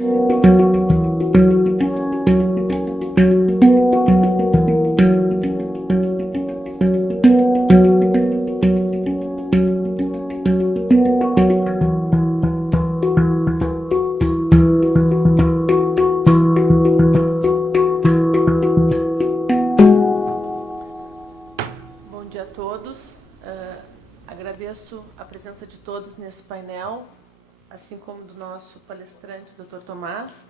Bom dia a todos. Agradeço a presença de todos nesse painel, assim como do nosso palestrante, Dr. Tomás,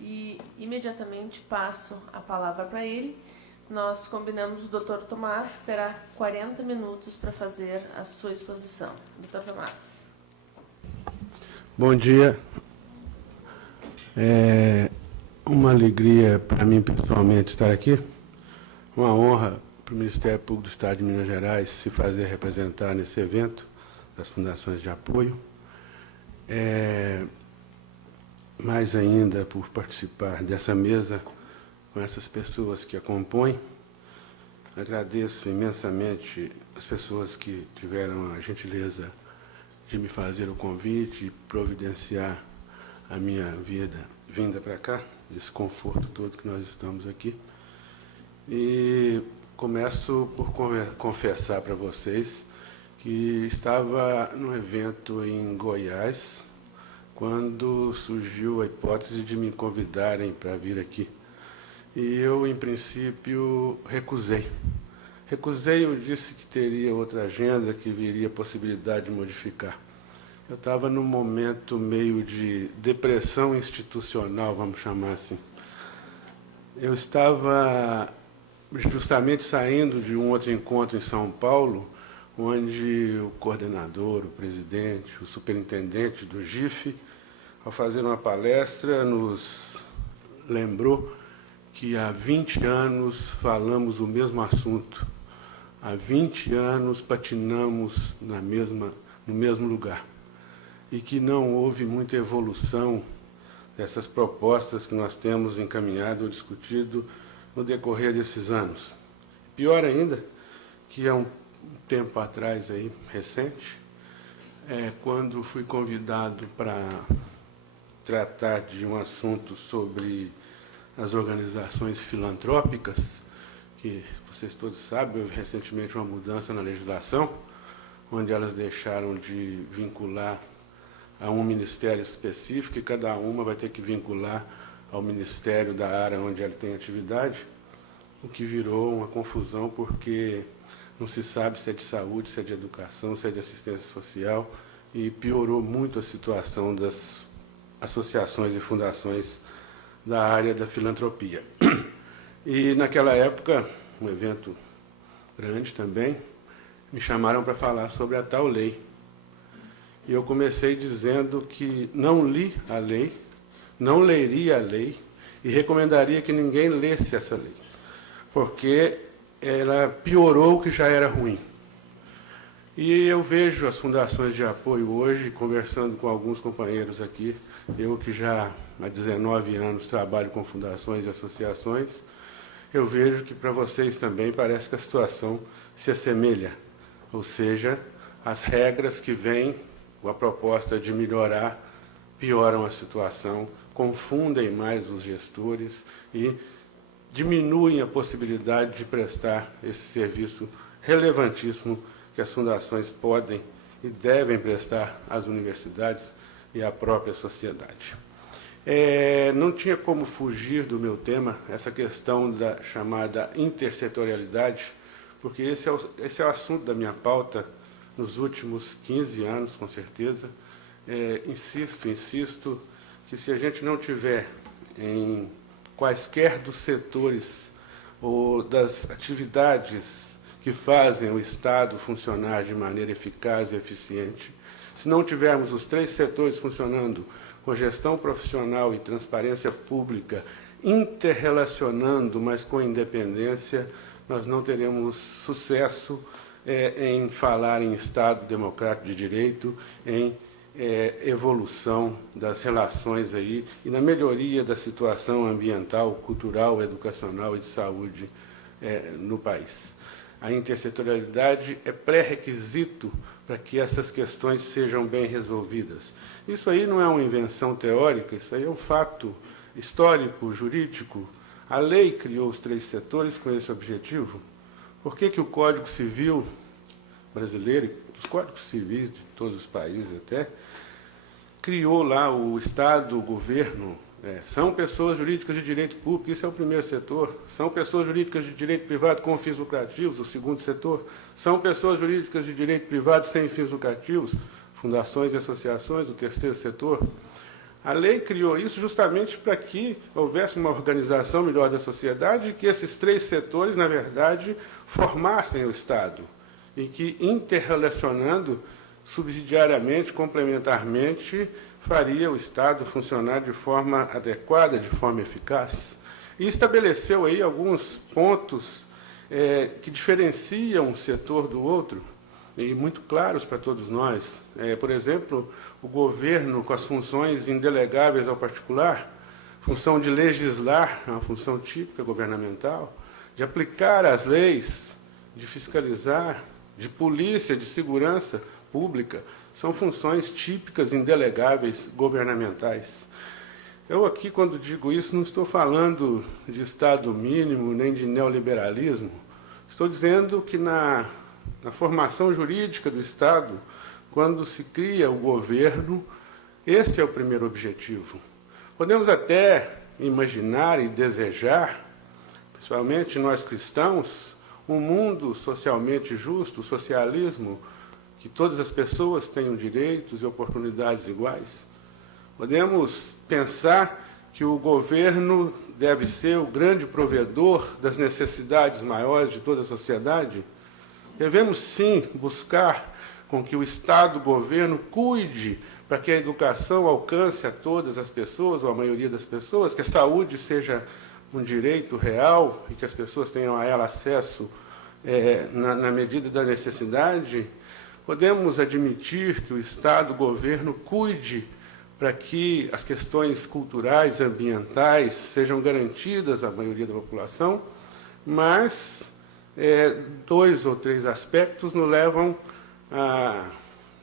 e imediatamente passo a palavra para ele. Nós combinamos, o Dr. Tomás terá 40 minutos para fazer a sua exposição. Dr. Tomás. Bom dia. É uma alegria para mim, pessoalmente, estar aqui. Uma honra para o Ministério Público do Estado de Minas Gerais se fazer representar nesse evento das fundações de apoio. Mais ainda por participar dessa mesa com essas pessoas que a compõem. Agradeço imensamente as pessoas que tiveram a gentileza de me fazer o convite e providenciar a minha vinda para cá, esse conforto todo que nós estamos aqui. E começo por confessar para vocês que estava num evento em Goiás, quando surgiu a hipótese de me convidarem para vir aqui. E eu, em princípio, recusei. Eu disse que teria outra agenda, que viria a possibilidade de modificar. Eu estava num momento meio de depressão institucional, vamos chamar assim. Eu estava justamente saindo de um outro encontro em São Paulo, onde o coordenador, o presidente, o superintendente do GIF, ao fazer uma palestra, nos lembrou que há 20 anos falamos o mesmo assunto, há 20 anos patinamos no mesmo lugar, e que não houve muita evolução dessas propostas que nós temos encaminhado ou discutido no decorrer desses anos. Pior ainda, que há um tempo atrás, aí, recente, quando fui convidado para tratar de um assunto sobre as organizações filantrópicas, que vocês todos sabem, houve recentemente uma mudança na legislação, onde elas deixaram de vincular a um ministério específico, e cada uma vai ter que vincular ao ministério da área onde ela tem atividade, o que virou uma confusão, porque não se sabe se é de saúde, se é de educação, se é de assistência social, e piorou muito a situação das associações e fundações da área da filantropia. E, naquela época, um evento grande também, me chamaram para falar sobre a tal lei. E eu comecei dizendo que não li a lei, não leria a lei, e recomendaria que ninguém lesse essa lei, porque ela piorou o que já era ruim. E eu vejo as fundações de apoio hoje, conversando com alguns companheiros aqui, eu que já há 19 anos trabalho com fundações e associações, eu vejo que para vocês também parece que a situação se assemelha, ou seja, as regras que vêm com a proposta de melhorar pioram a situação, confundem mais os gestores e diminuem a possibilidade de prestar esse serviço relevantíssimo que as fundações podem e devem prestar às universidades e à própria sociedade. Não tinha como fugir do meu tema, essa questão da chamada intersetorialidade, porque esse é o assunto da minha pauta nos últimos 15 anos, com certeza. Insisto que se a gente não tiver em quaisquer dos setores ou das atividades que fazem o Estado funcionar de maneira eficaz e eficiente, se não tivermos os 3 setores funcionando com gestão profissional e transparência pública, interrelacionando, mas com independência, nós não teremos sucesso em falar em Estado democrático de direito, em evolução das relações aí e na melhoria da situação ambiental, cultural, educacional e de saúde no país. a intersetorialidade é pré-requisito para que essas questões sejam bem resolvidas. Isso aí não é uma invenção teórica, isso aí é um fato histórico, jurídico. A lei criou os 3 setores com esse objetivo. Por que o Código Civil brasileiro, os códigos civis de todos os países até, criou lá o Estado, o governo, são pessoas jurídicas de direito público, isso é o primeiro setor. São pessoas jurídicas de direito privado com fins lucrativos, o segundo setor. São pessoas jurídicas de direito privado sem fins lucrativos, fundações e associações, o terceiro setor. A lei criou isso justamente para que houvesse uma organização melhor da sociedade e que esses 3 setores, na verdade, formassem o Estado e que, interrelacionando subsidiariamente, complementarmente, faria o Estado funcionar de forma adequada, de forma eficaz. E estabeleceu aí alguns pontos que diferenciam um setor do outro, e muito claros para todos nós. Por exemplo, o governo com as funções indelegáveis ao particular, função de legislar, é uma função típica governamental, de aplicar as leis, de fiscalizar, de polícia, de segurança pública, são funções típicas, indelegáveis, governamentais. Eu aqui, quando digo isso, não estou falando de Estado mínimo, nem de neoliberalismo. Estou dizendo que na formação jurídica do Estado, quando se cria o governo, esse é o primeiro objetivo. Podemos até imaginar e desejar, principalmente nós cristãos, um mundo socialmente justo, socialismo, que todas as pessoas tenham direitos e oportunidades iguais. Podemos pensar que o governo deve ser o grande provedor das necessidades maiores de toda a sociedade. Devemos, sim, buscar com que o Estado, o governo, cuide para que a educação alcance a todas as pessoas, ou a maioria das pessoas, que a saúde seja um direito real e que as pessoas tenham a ela acesso na medida da necessidade. Podemos admitir que o Estado, o governo, cuide para que as questões culturais, ambientais, sejam garantidas à maioria da população, mas 2 ou 3 aspectos nos levam a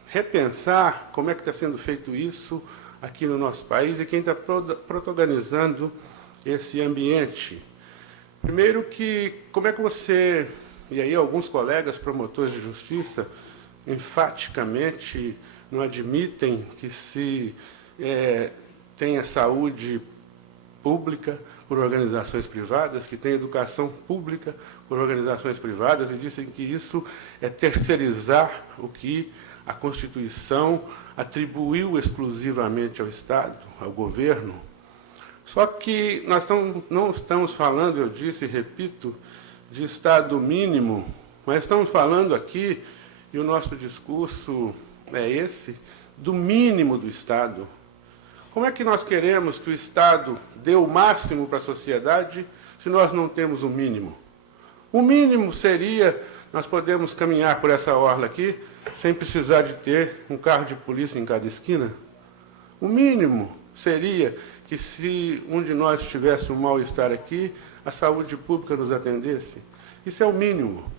repensar como é que está sendo feito isso aqui no nosso país e quem está protagonizando esse ambiente. Primeiro, como é que você, e aí alguns colegas promotores de justiça, enfaticamente não admitem que se tenha saúde pública por organizações privadas, que tenha educação pública por organizações privadas, e dizem que isso é terceirizar o que a Constituição atribuiu exclusivamente ao Estado, ao governo. Só que nós não estamos falando, eu disse e repito, de Estado mínimo, mas estamos falando aqui, e o nosso discurso é esse, do mínimo do Estado. Como é que nós queremos que o Estado dê o máximo para a sociedade se nós não temos o mínimo? O mínimo seria, nós podemos caminhar por essa orla aqui, sem precisar de ter um carro de polícia em cada esquina? O mínimo seria que, se um de nós tivesse um mal-estar aqui, a saúde pública nos atendesse. Isso é o mínimo.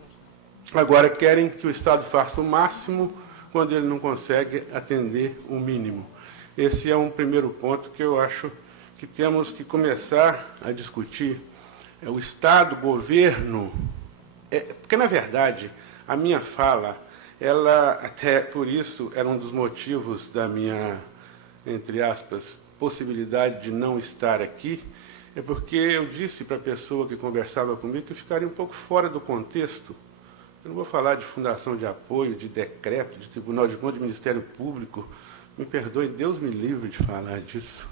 Agora, querem que o Estado faça o máximo quando ele não consegue atender o mínimo. Esse é um primeiro ponto que eu acho que temos que começar a discutir. O Estado, o governo, porque, na verdade, a minha fala, ela, até por isso, era um dos motivos da minha, entre aspas, possibilidade de não estar aqui, é porque eu disse para a pessoa que conversava comigo que eu ficaria um pouco fora do contexto. Eu não vou falar de fundação de apoio, de decreto, de Tribunal de Contas, de Ministério Público. Me perdoe, Deus me livre de falar disso.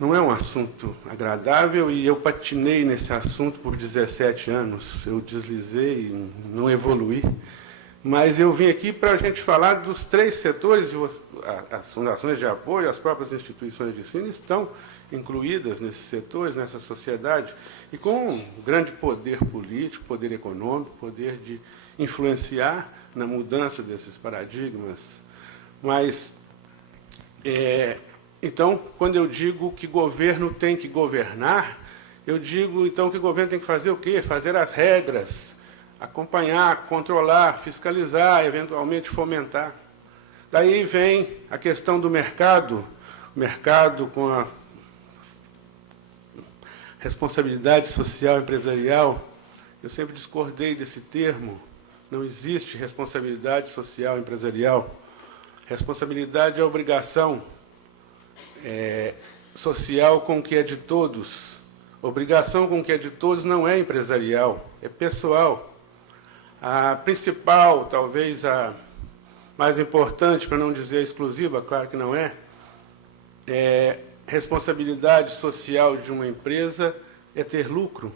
Não é um assunto agradável e eu patinei nesse assunto por 17 anos. Eu deslizei e não evoluí. Mas eu vim aqui para a gente falar dos 3 setores, as fundações de apoio, as próprias instituições de ensino estão incluídas nesses setores, nessa sociedade, e com um grande poder político, poder econômico, poder de influenciar na mudança desses paradigmas. Mas, então, quando eu digo que governo tem que governar, eu digo, então, que o governo tem que fazer o quê? Fazer as regras, acompanhar, controlar, fiscalizar, eventualmente fomentar. Daí vem a questão do mercado, mercado com a responsabilidade social empresarial. Eu sempre discordei desse termo. Não existe responsabilidade social empresarial. Responsabilidade é obrigação social com o que é de todos. Obrigação com o que é de todos não é empresarial, é pessoal. A principal, talvez a mais importante, para não dizer exclusiva, claro que não é responsabilidade social de uma empresa é ter lucro.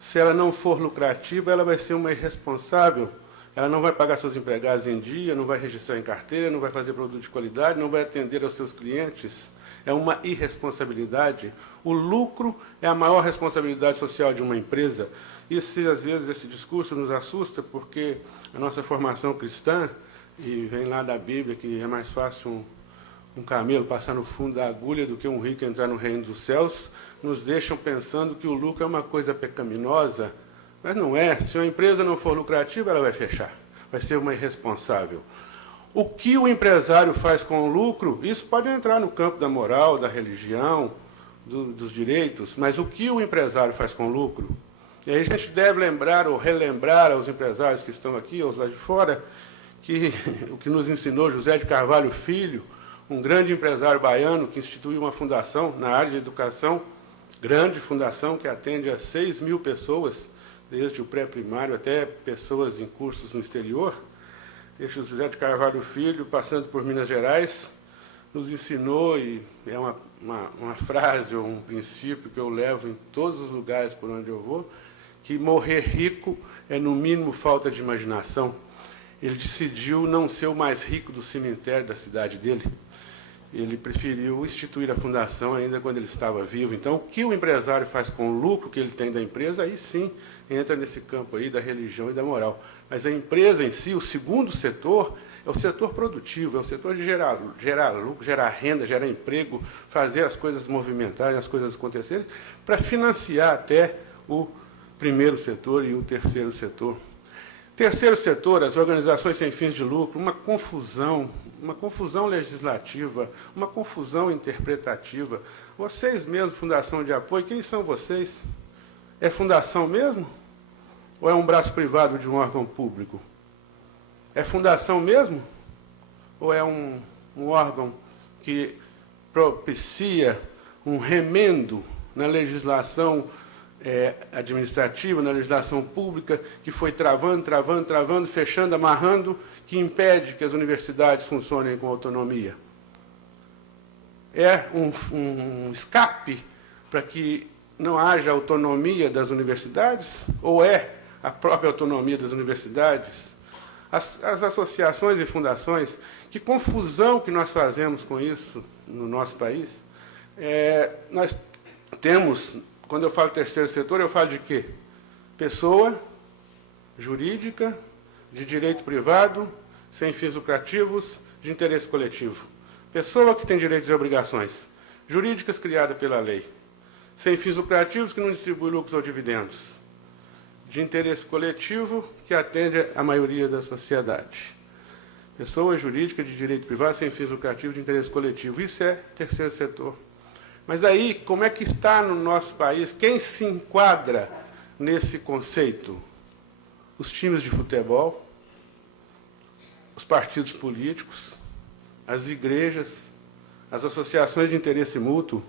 Se ela não for lucrativa, ela vai ser uma irresponsável. Ela não vai pagar seus empregados em dia, não vai registrar em carteira, não vai fazer produto de qualidade, não vai atender aos seus clientes. É uma irresponsabilidade. O lucro é a maior responsabilidade social de uma empresa. E, às vezes, esse discurso nos assusta, porque a nossa formação cristã, e vem lá da Bíblia, que é mais fácil um camelo passar no fundo da agulha do que um rico entrar no reino dos céus, nos deixam pensando que o lucro é uma coisa pecaminosa, mas não é. Se uma empresa não for lucrativa, ela vai fechar, vai ser uma irresponsável. O que o empresário faz com o lucro, isso pode entrar no campo da moral, da religião, dos direitos, mas o que o empresário faz com o lucro? E aí a gente deve lembrar ou relembrar aos empresários que estão aqui, aos lá de fora, que o que nos ensinou José de Carvalho Filho, um grande empresário baiano que instituiu uma fundação na área de educação, grande fundação que atende a 6.000 pessoas, desde o pré-primário até pessoas em cursos no exterior. Este José de Carvalho Filho, passando por Minas Gerais, nos ensinou, e é uma frase ou um princípio que eu levo em todos os lugares por onde eu vou, que morrer rico é, no mínimo, falta de imaginação. Ele decidiu não ser o mais rico do cemitério da cidade dele. Ele preferiu instituir a fundação ainda quando ele estava vivo. Então, o que o empresário faz com o lucro que ele tem da empresa, aí sim entra nesse campo aí da religião e da moral. Mas a empresa em si, o segundo setor, é o setor produtivo, é o setor de gerar lucro, gerar renda, gerar emprego, fazer as coisas movimentarem, as coisas acontecerem, para financiar até o primeiro setor e o terceiro setor. Terceiro setor, as organizações sem fins de lucro, uma confusão legislativa, uma confusão interpretativa. Vocês mesmo, Fundação de Apoio, quem são vocês? É fundação mesmo? Ou é um braço privado de um órgão público? É fundação mesmo? Ou é um órgão que propicia um remendo na legislação administrativa, na legislação pública, que foi travando, fechando, amarrando, que impede que as universidades funcionem com autonomia? É um escape para que não haja autonomia das universidades? Ou é a própria autonomia das universidades? As associações e fundações, que confusão que nós fazemos com isso no nosso país. Nós temos, quando eu falo terceiro setor, eu falo de quê? Pessoa jurídica, de direito privado, sem fins lucrativos, de interesse coletivo. Pessoa que tem direitos e obrigações jurídicas criadas pela lei, sem fins lucrativos, que não distribui lucros ou dividendos, de interesse coletivo, que atende a maioria da sociedade. Pessoa jurídica de direito privado, sem fins lucrativos, de interesse coletivo. Isso é terceiro setor. Mas aí, como é que está no nosso país? Quem se enquadra nesse conceito? Os times de futebol, os partidos políticos, as igrejas, as associações de interesse mútuo,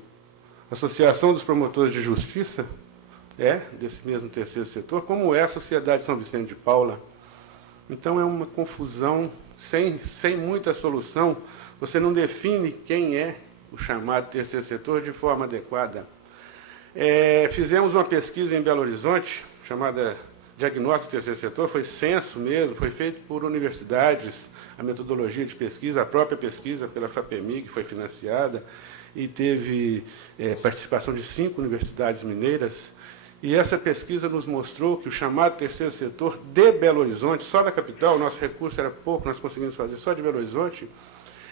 a Associação dos Promotores de Justiça, desse mesmo terceiro setor, como é a Sociedade São Vicente de Paula. Então, é uma confusão sem muita solução. Você não define quem é o chamado terceiro setor de forma adequada. Fizemos uma pesquisa em Belo Horizonte, chamada Diagnóstico do Terceiro Setor, foi censo mesmo, foi feito por universidades, a metodologia de pesquisa, a própria pesquisa pela FAPEMIG, que foi financiada, e teve participação de 5 universidades mineiras. E essa pesquisa nos mostrou que o chamado terceiro setor de Belo Horizonte, só na capital, o nosso recurso era pouco, nós conseguimos fazer só de Belo Horizonte,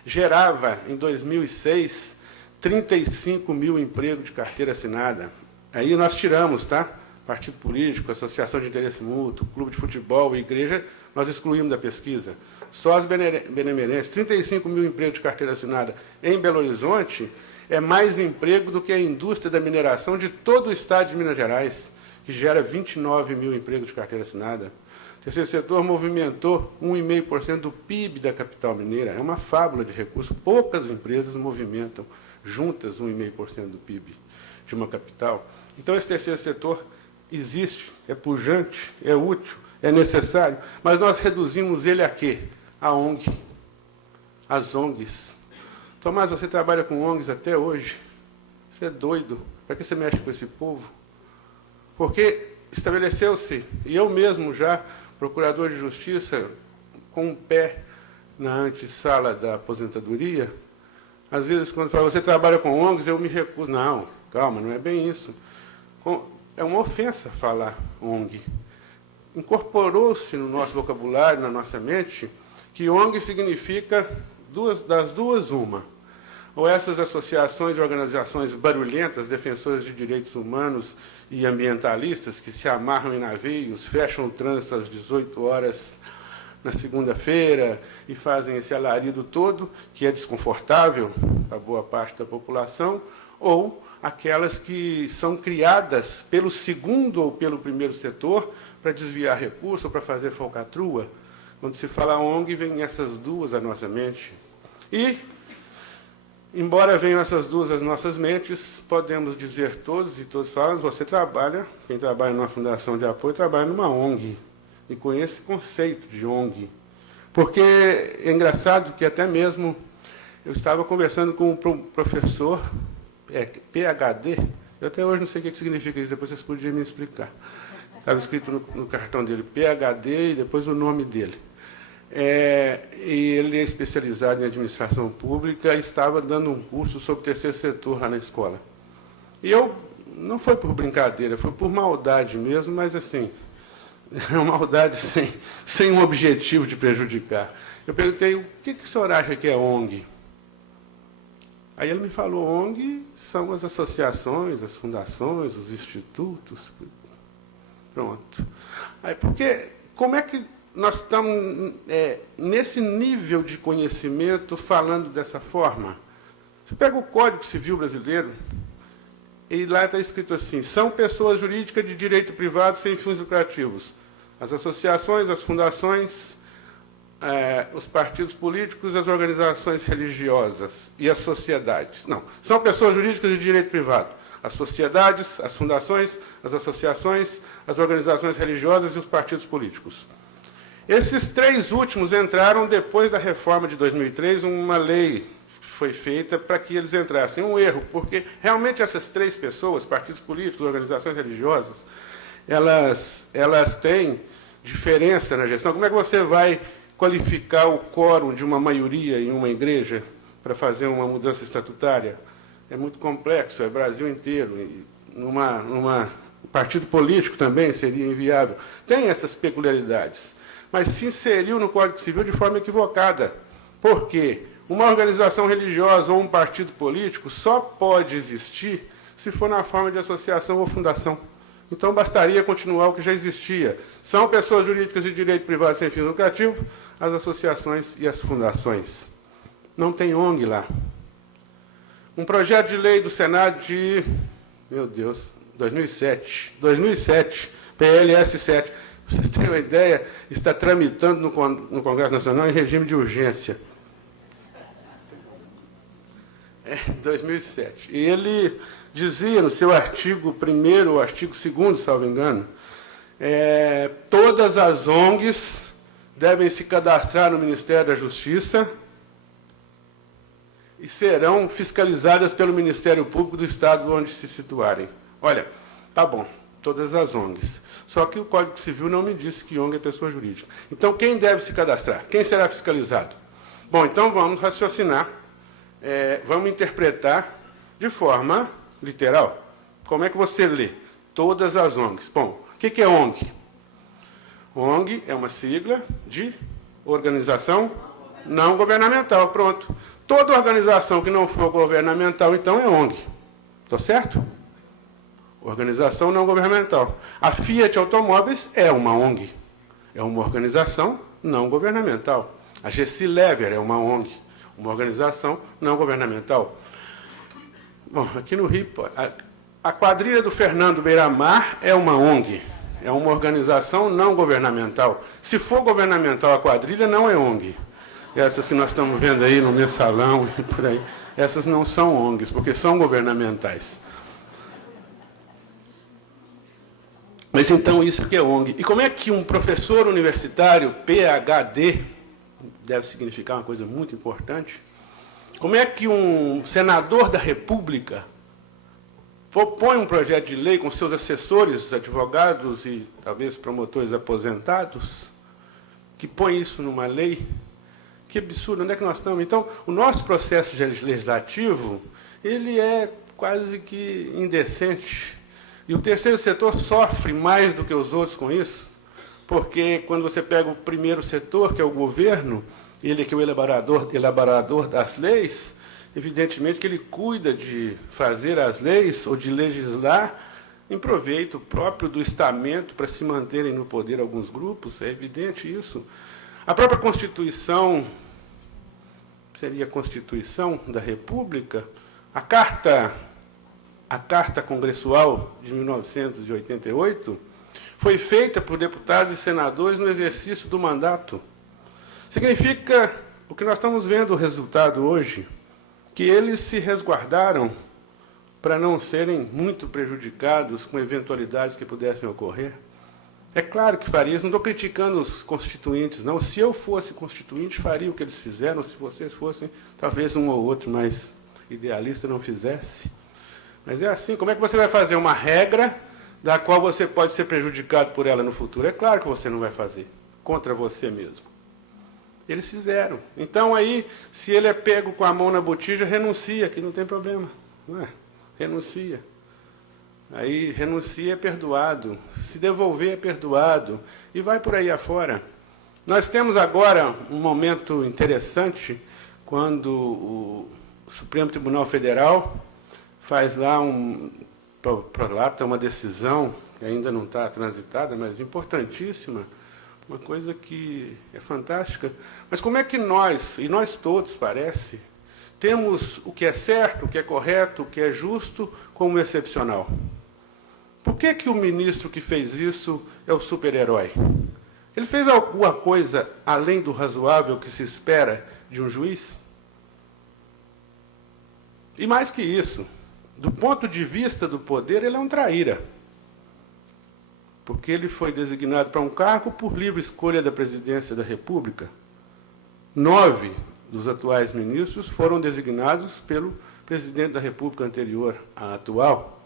gerava, em 2006, 35 mil empregos de carteira assinada. Aí nós tiramos, tá? partido político, associação de interesse mútuo, clube de futebol, igreja, nós excluímos da pesquisa. Só as benemerências, 35 mil empregos de carteira assinada em Belo Horizonte, é mais emprego do que a indústria da mineração de todo o estado de Minas Gerais, que gera 29 mil empregos de carteira assinada. O terceiro setor movimentou 1,5% do PIB da capital mineira. É uma fábula de recursos. Poucas empresas movimentam juntas 1,5% do PIB de uma capital. Então, esse terceiro setor existe, é pujante, é útil, é necessário, mas nós reduzimos ele a quê? A ONG, as ONGs. Tomás, você trabalha com ONGs até hoje? Você é doido. Para que você mexe com esse povo? Porque estabeleceu-se, e eu mesmo já, procurador de justiça, com um pé na antessala da aposentadoria, às vezes, quando fala, você trabalha com ONGs, eu me recuso. Não, calma, não é bem isso. É uma ofensa falar ONG. Incorporou-se no nosso vocabulário, na nossa mente, que ONG significa das duas uma. Ou essas associações e organizações barulhentas, defensoras de direitos humanos e ambientalistas, que se amarram em navios, fecham o trânsito às 18 horas na segunda-feira e fazem esse alarido todo, que é desconfortável para boa parte da população, ou aquelas que são criadas pelo segundo ou pelo primeiro setor para desviar recursos ou para fazer falcatrua. Quando se fala ONG, vem essas duas à nossa mente. E, embora venham essas duas às nossas mentes, podemos dizer todos, e todos falam, você trabalha, quem trabalha numa fundação de apoio, trabalha numa ONG. E conhece esse conceito de ONG. Porque é engraçado que até mesmo eu estava conversando com um professor, PhD, eu até hoje não sei o que significa isso, depois vocês podiam me explicar. Estava escrito no cartão dele, PhD, e depois o nome dele. E ele é especializado em administração pública e estava dando um curso sobre o terceiro setor lá na escola. E eu, não foi por brincadeira, foi por maldade mesmo, mas assim, é uma maldade sem um objetivo de prejudicar. Eu perguntei, o que o senhor acha que é ONG? Aí ele me falou, ONG são as associações, as fundações, os institutos. Pronto. Aí, porque, como é que nós estamos nesse nível de conhecimento falando dessa forma? Você pega o Código Civil brasileiro, e lá está escrito assim, são pessoas jurídicas de direito privado sem fins lucrativos. As associações, as fundações, os partidos políticos, as organizações religiosas e as sociedades. Não, são pessoas jurídicas de direito privado. As sociedades, as fundações, as associações, as organizações religiosas e os partidos políticos. Esses três últimos entraram depois da reforma de 2003, uma lei foi feita para que eles entrassem. Um erro, porque realmente essas três pessoas, partidos políticos, organizações religiosas, elas têm diferença na gestão. Como é que você vai qualificar o quórum de uma maioria em uma igreja para fazer uma mudança estatutária? É muito complexo, é Brasil inteiro. E numa partido político também seria inviável. Tem essas peculiaridades, mas se inseriu no Código Civil de forma equivocada. Por quê? Uma organização religiosa ou um partido político só pode existir se for na forma de associação ou fundação. Então, bastaria continuar o que já existia. São pessoas jurídicas de direito privado sem fins lucrativos, as associações e as fundações. Não tem ONG lá. Um projeto de lei do Senado de, 2007, PLS 7, vocês têm uma ideia, está tramitando no Congresso Nacional em regime de urgência. 2007. E ele dizia no seu artigo 1º, o artigo 2º, salvo engano, todas as ONGs devem se cadastrar no Ministério da Justiça e serão fiscalizadas pelo Ministério Público do Estado onde se situarem. Olha, tá bom, todas as ONGs. Só que o Código Civil não me disse que ONG é pessoa jurídica. Então, quem deve se cadastrar? Quem será fiscalizado? Bom, então vamos raciocinar, vamos interpretar de forma literal. Como é que você lê? Todas as ONGs. Bom, o que é ONG? ONG é uma sigla de organização não governamental. Pronto. Toda organização que não for governamental, então, é ONG. Está certo? organização não governamental. A Fiat Automóveis é uma ONG, é uma organização não governamental. A Gessi Lever é uma ONG, uma organização não governamental. Bom, aqui no Rio, a quadrilha do Fernando Beiramar é uma ONG, é uma organização não governamental. Se for governamental a quadrilha, não é ONG. Essas que nós estamos vendo aí no mensalão e por aí, essas não são ONGs, porque são governamentais. Mas então isso que é ONG. E como é que um professor universitário, PhD, deve significar uma coisa muito importante, como é que um senador da República propõe um projeto de lei com seus assessores, advogados e talvez promotores aposentados, que põe isso numa lei? Que absurdo, onde é que nós estamos? Então, o nosso processo legislativo, ele é quase que indecente. E o terceiro setor sofre mais do que os outros com isso, porque quando você pega o primeiro setor, que é o governo, ele que é o elaborador das leis, evidentemente que ele cuida de fazer as leis ou de legislar em proveito próprio do estamento para se manterem no poder alguns grupos, é evidente isso. A própria Constituição, seria a Constituição da República, a Carta Congressual de 1988 foi feita por deputados e senadores no exercício do mandato. Significa, o que nós estamos vendo o resultado hoje, que eles se resguardaram para não serem muito prejudicados com eventualidades que pudessem ocorrer. É claro que faria isso, não estou criticando os constituintes, não. Se eu fosse constituinte, faria o que eles fizeram, se vocês fossem, talvez um ou outro mais idealista não fizesse. Mas é assim, como é que você vai fazer uma regra da qual você pode ser prejudicado por ela no futuro? É claro que você não vai fazer, contra você mesmo. Eles fizeram. Então, aí, se ele é pego com a mão na botija, renuncia, que não tem problema. Não é? Renuncia. Aí, renuncia é perdoado. Se devolver é perdoado. E vai por aí afora. Nós temos agora um momento interessante, quando o Supremo Tribunal Federal faz lá prolata uma decisão, que ainda não está transitada, mas importantíssima, uma coisa que é fantástica. Mas como é que nós, e nós todos, parece, temos o que é certo, o que é correto, o que é justo, como excepcional? Por que que o ministro que fez isso é o super-herói? Ele fez alguma coisa além do razoável que se espera de um juiz? E mais que isso, do ponto de vista do poder, ele é um traíra. Porque ele foi designado para um cargo por livre escolha da presidência da República. 9 dos atuais ministros foram designados pelo presidente da República anterior à atual.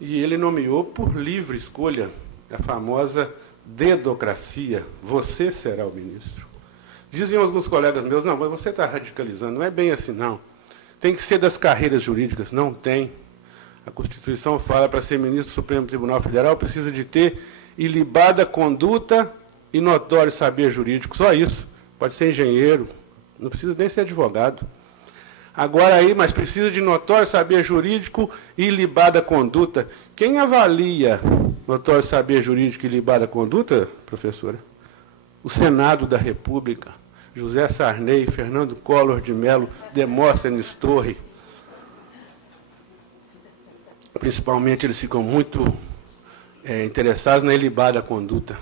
E ele nomeou por livre escolha, a famosa dedocracia. Você será o ministro. Dizem alguns colegas meus, não, mas você está radicalizando, não é bem assim, não. Tem que ser das carreiras jurídicas. Não tem. A Constituição fala, para ser ministro do Supremo Tribunal Federal, precisa de ter ilibada conduta e notório saber jurídico. Só isso. Pode ser engenheiro, não precisa nem ser advogado. Agora aí, mas precisa de notório saber jurídico e ilibada conduta. Quem avalia notório saber jurídico e ilibada conduta, professora? O Senado da República. José Sarney, Fernando Collor de Mello, Demóstenes Torre. Principalmente, eles ficam muito interessados na ilibada conduta.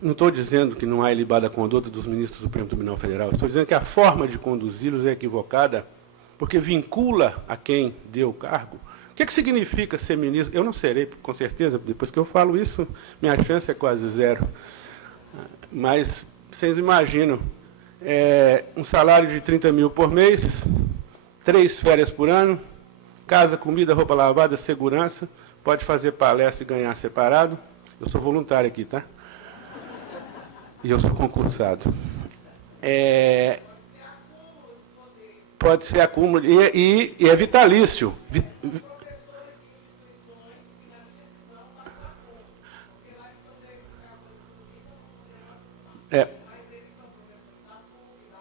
Não estou dizendo que não há ilibada conduta dos ministros do Supremo Tribunal Federal. Estou dizendo que a forma de conduzi-los é equivocada, porque vincula a quem deu o cargo. O que significa ser ministro? Eu não serei, com certeza, depois que eu falo isso, minha chance é quase zero. Mas vocês imaginam, um salário de 30 mil por mês, 3 férias por ano, casa, comida, roupa lavada, segurança, pode fazer palestra e ganhar separado. Eu sou voluntário aqui, tá? E eu sou concursado. Pode ser acúmulo, e é vitalício.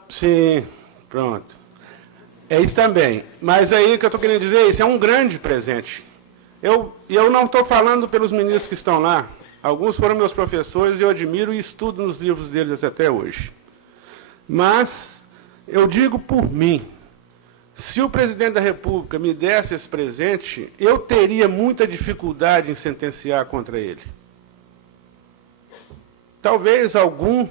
Sim, pronto. É isso também. Mas aí o que eu estou querendo dizer é isso, é um grande presente. Eu não estou falando pelos ministros que estão lá. Alguns foram meus professores e eu admiro e estudo nos livros deles até hoje. Mas eu digo por mim, se o presidente da República me desse esse presente, eu teria muita dificuldade em sentenciar contra ele. Talvez algum,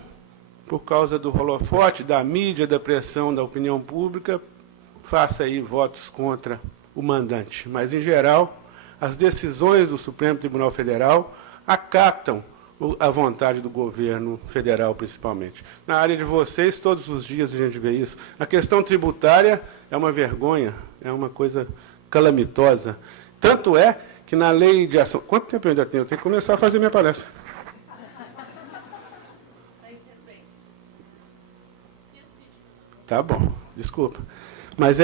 por causa do holofote, da mídia, da pressão da opinião pública, faça aí votos contra o mandante. Mas, em geral, as decisões do Supremo Tribunal Federal acatam a vontade do governo federal, principalmente. Na área de vocês, todos os dias a gente vê isso. A questão tributária é uma vergonha, é uma coisa calamitosa. Tanto é que na lei de ação... Quanto tempo eu ainda tenho? Eu tenho que começar a fazer minha palestra. Tá bom, desculpa. Mas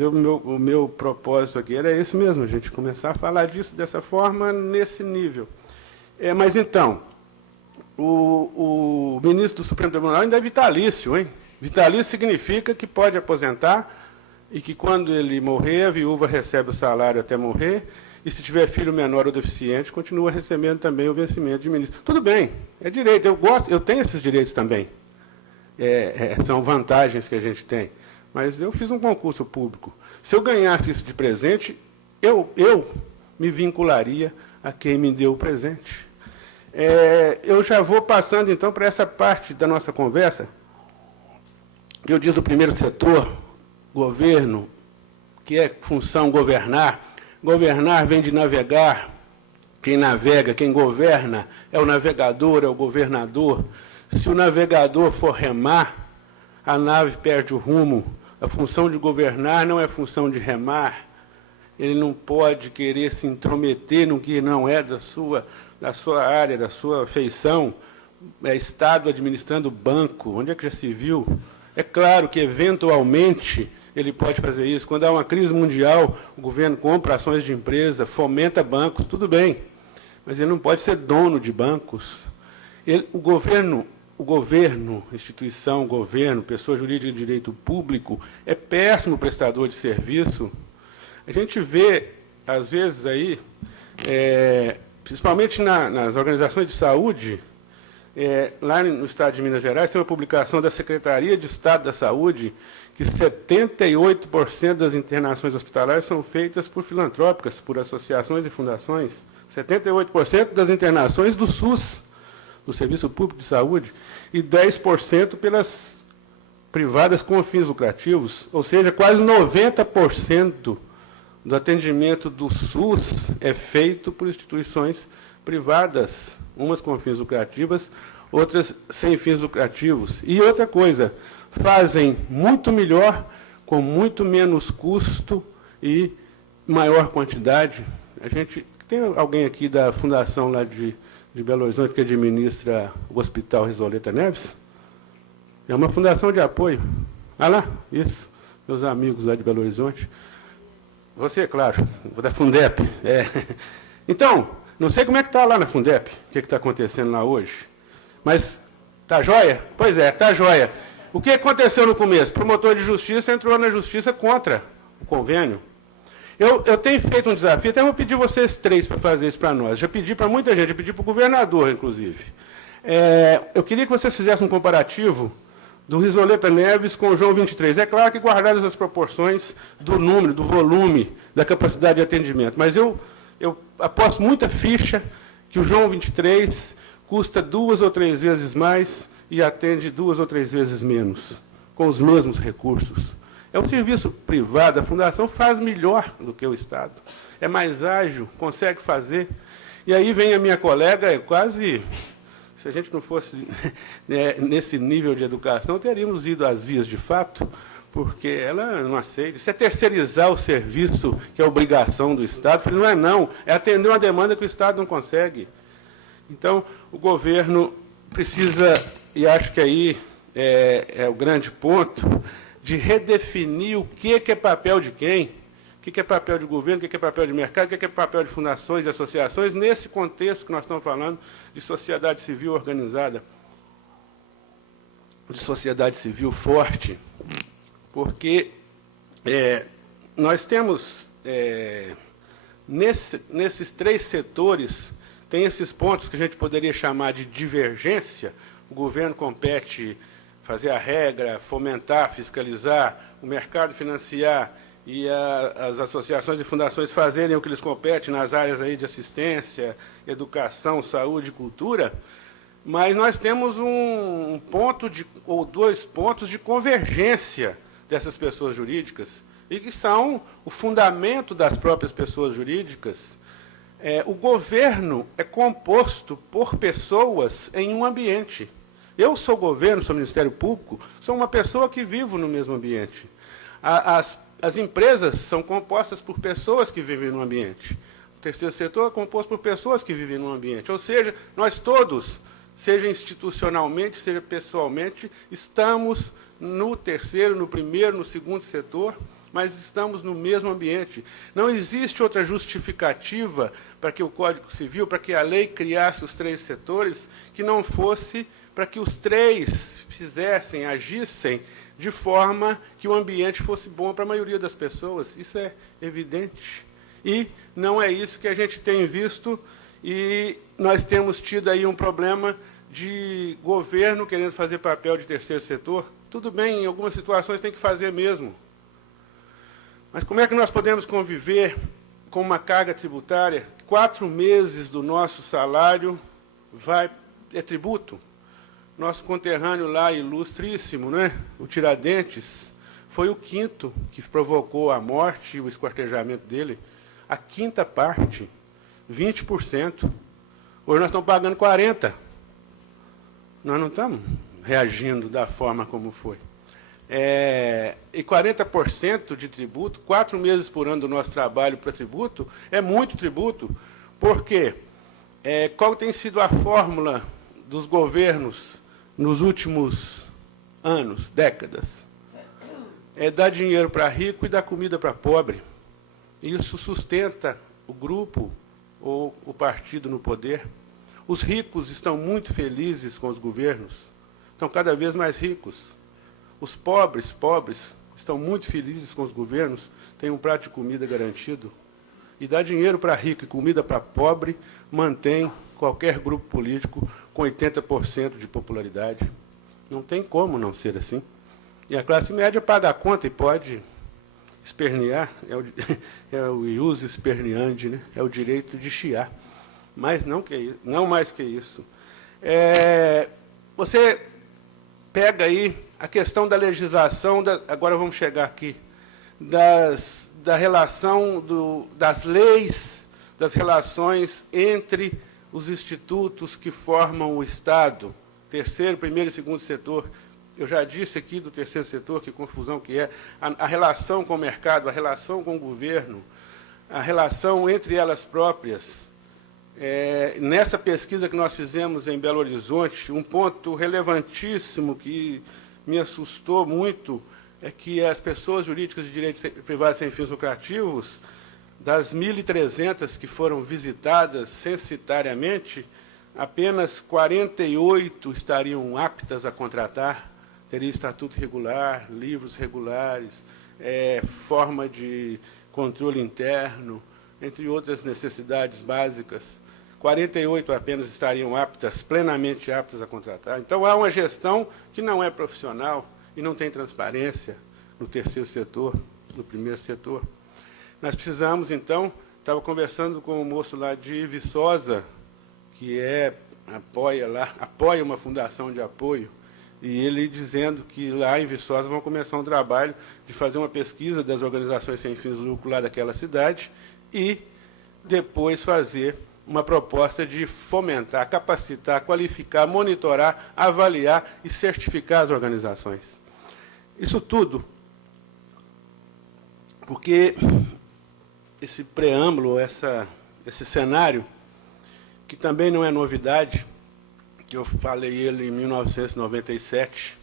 o meu propósito aqui era esse mesmo, a gente começar a falar disso dessa forma, nesse nível. Mas então, o ministro do Supremo Tribunal ainda é vitalício, hein? Vitalício significa que pode aposentar e que quando ele morrer, a viúva recebe o salário até morrer, e se tiver filho menor ou deficiente, continua recebendo também o vencimento de ministro. Tudo bem, é direito, eu tenho esses direitos também. São vantagens que a gente tem. Mas eu fiz um concurso público. Se eu ganhasse isso de presente, eu me vincularia a quem me deu o presente. Eu já vou passando, então, para essa parte da nossa conversa. Eu disse do primeiro setor, governo, que é função governar. Governar vem de navegar. Quem navega, quem governa, é o navegador, é o governador. Se o navegador for remar, a nave perde o rumo. A função de governar não é função de remar. Ele não pode querer se intrometer no que não é da sua área, da sua feição. É Estado administrando banco. Onde é que já se viu? É claro que, eventualmente, ele pode fazer isso. Quando há uma crise mundial, o governo compra ações de empresa, fomenta bancos, tudo bem. Mas ele não pode ser dono de bancos. O governo, instituição, governo, pessoa jurídica de direito público, é péssimo prestador de serviço. A gente vê, às vezes, aí, principalmente nas organizações de saúde, lá no estado de Minas Gerais, tem uma publicação da Secretaria de Estado da Saúde que 78% das internações hospitalares são feitas por filantrópicas, por associações e fundações. 78% das internações do SUS, do Serviço Público de Saúde, e 10% pelas privadas com fins lucrativos, ou seja, quase 90% do atendimento do SUS é feito por instituições privadas, umas com fins lucrativos, outras sem fins lucrativos. E outra coisa, fazem muito melhor, com muito menos custo e maior quantidade. A gente tem alguém aqui da fundação lá de Belo Horizonte que administra o Hospital Risoleta Neves? É uma fundação de apoio. Ah lá, isso, meus amigos lá de Belo Horizonte. Você, claro, da Fundep. Então, não sei como é que está lá na Fundep, o que está acontecendo lá hoje. Mas está jóia? Pois é, está jóia. O que aconteceu no começo? O promotor de justiça entrou na justiça contra o convênio. Eu tenho feito um desafio, até vou pedir vocês três para fazer isso para nós. Já pedi para muita gente, já pedi para o governador, inclusive. Eu queria que vocês fizessem um comparativo do Risoleta Neves com o João 23. É claro que guardadas as proporções do número, do volume, da capacidade de atendimento. Mas eu aposto muita ficha que o João 23 custa 2 ou 3 vezes mais e atende 2 ou 3 vezes menos, com os mesmos recursos. É um serviço privado, a Fundação faz melhor do que o Estado. É mais ágil, consegue fazer. E aí vem a minha colega, quase... Se a gente não fosse nesse nível de educação, teríamos ido às vias de fato, porque ela não aceita. Isso é terceirizar o serviço, que é obrigação do Estado. Eu falei, não, é atender uma demanda que o Estado não consegue. Então, o governo precisa, e acho que aí é o grande ponto, de redefinir o que é papel de quem, o que é papel de governo, o que é papel de mercado, o que é papel de fundações e associações, nesse contexto que nós estamos falando de sociedade civil organizada, de sociedade civil forte, porque nós temos nesses três setores, tem esses pontos que a gente poderia chamar de divergência. O governo compete fazer a regra, fomentar, fiscalizar, o mercado financiar e as associações e fundações fazerem o que lhes compete nas áreas aí de assistência, educação, saúde e cultura, mas nós temos um ponto ou dois pontos de convergência dessas pessoas jurídicas, e que são o fundamento das próprias pessoas jurídicas. O governo é composto por pessoas em um ambiente. Eu sou governo, sou Ministério Público, sou uma pessoa que vivo no mesmo ambiente. As empresas são compostas por pessoas que vivem no ambiente. O terceiro setor é composto por pessoas que vivem no ambiente. Ou seja, nós todos, seja institucionalmente, seja pessoalmente, estamos no terceiro, no primeiro, no segundo setor, mas estamos no mesmo ambiente. Não existe outra justificativa para que o Código Civil, para que a lei criasse os três setores, que não fosse para que os três fizessem, agissem de forma que o ambiente fosse bom para a maioria das pessoas. Isso é evidente. E não é isso que a gente tem visto, e nós temos tido aí um problema de governo querendo fazer papel de terceiro setor. Tudo bem, em algumas situações tem que fazer mesmo. Mas como é que nós podemos conviver com uma carga tributária? 4 meses do nosso salário é tributo. Nosso conterrâneo lá, ilustríssimo, né? O Tiradentes, foi o 5º que provocou a morte e o esquartejamento dele. A 5ª parte, 20%. Hoje nós estamos pagando 40%. Nós não estamos reagindo da forma como foi. E 40% de tributo, 4 meses por ano do nosso trabalho para tributo, é muito tributo. Por quê? Qual tem sido a fórmula dos governos nos últimos anos, décadas? É dar dinheiro para rico e dar comida para pobre. Isso sustenta o grupo ou o partido no poder. Os ricos estão muito felizes com os governos, estão cada vez mais ricos. Os pobres, estão muito felizes com os governos, têm um prato de comida garantido. E dar dinheiro para rico e comida para pobre mantém qualquer grupo político com 80% de popularidade. Não tem como não ser assim. E a classe média paga a conta e pode espernear, é o ius esperneandi, né? É o direito de chiar. Mas não mais que isso. Você pega aí a questão da legislação, agora vamos chegar aqui, da relação das leis, das relações entre os institutos que formam o Estado, terceiro, primeiro e segundo setor. Eu já disse aqui do terceiro setor, que confusão que é, a relação com o mercado, a relação com o governo, a relação entre elas próprias. Nessa pesquisa que nós fizemos em Belo Horizonte, um ponto relevantíssimo que me assustou muito é que as pessoas jurídicas de direito privado sem fins lucrativos, das 1.300 que foram visitadas censitariamente, apenas 48 estariam aptas a contratar, teria estatuto regular, livros regulares, forma de controle interno, entre outras necessidades básicas. 48 apenas estariam plenamente aptas a contratar. Então, há uma gestão que não é profissional e não tem transparência no terceiro setor, no primeiro setor. Nós precisamos, então, estava conversando com o moço lá de Viçosa, que apoia uma fundação de apoio, e ele dizendo que lá em Viçosa vão começar um trabalho de fazer uma pesquisa das organizações sem fins de lucro lá daquela cidade e depois fazer uma proposta de fomentar, capacitar, qualificar, monitorar, avaliar e certificar as organizações. Isso tudo porque esse preâmbulo, esse cenário, que também não é novidade, que eu falei ele em 1997,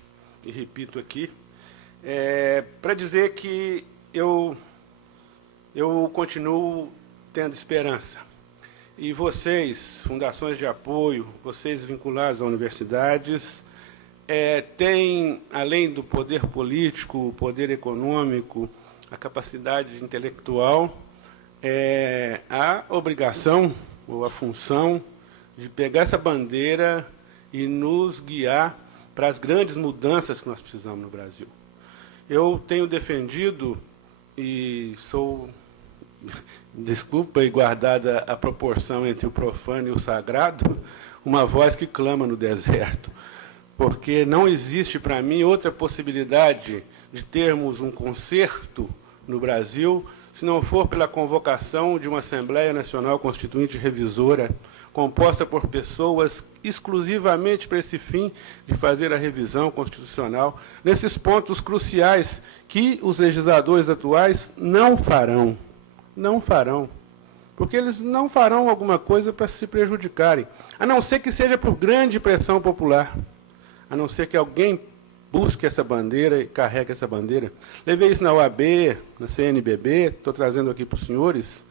e repito aqui, para dizer que eu continuo tendo esperança. E vocês, fundações de apoio, vocês vinculados a universidades, têm, além do poder político, o poder econômico, a capacidade intelectual a obrigação ou a função de pegar essa bandeira e nos guiar para as grandes mudanças que nós precisamos no Brasil. Eu tenho defendido, e sou, desculpa, e guardada a proporção entre o profano e o sagrado, uma voz que clama no deserto, porque não existe para mim outra possibilidade de termos um concerto no Brasil se não for pela convocação de uma Assembleia Nacional Constituinte Revisora, composta por pessoas exclusivamente para esse fim de fazer a revisão constitucional, nesses pontos cruciais que os legisladores atuais não farão. Não farão. Porque eles não farão alguma coisa para se prejudicarem, a não ser que seja por grande pressão popular, a não ser que alguém busque essa bandeira e carregue essa bandeira. Levei isso na OAB, na CNBB, estou trazendo aqui para os senhores.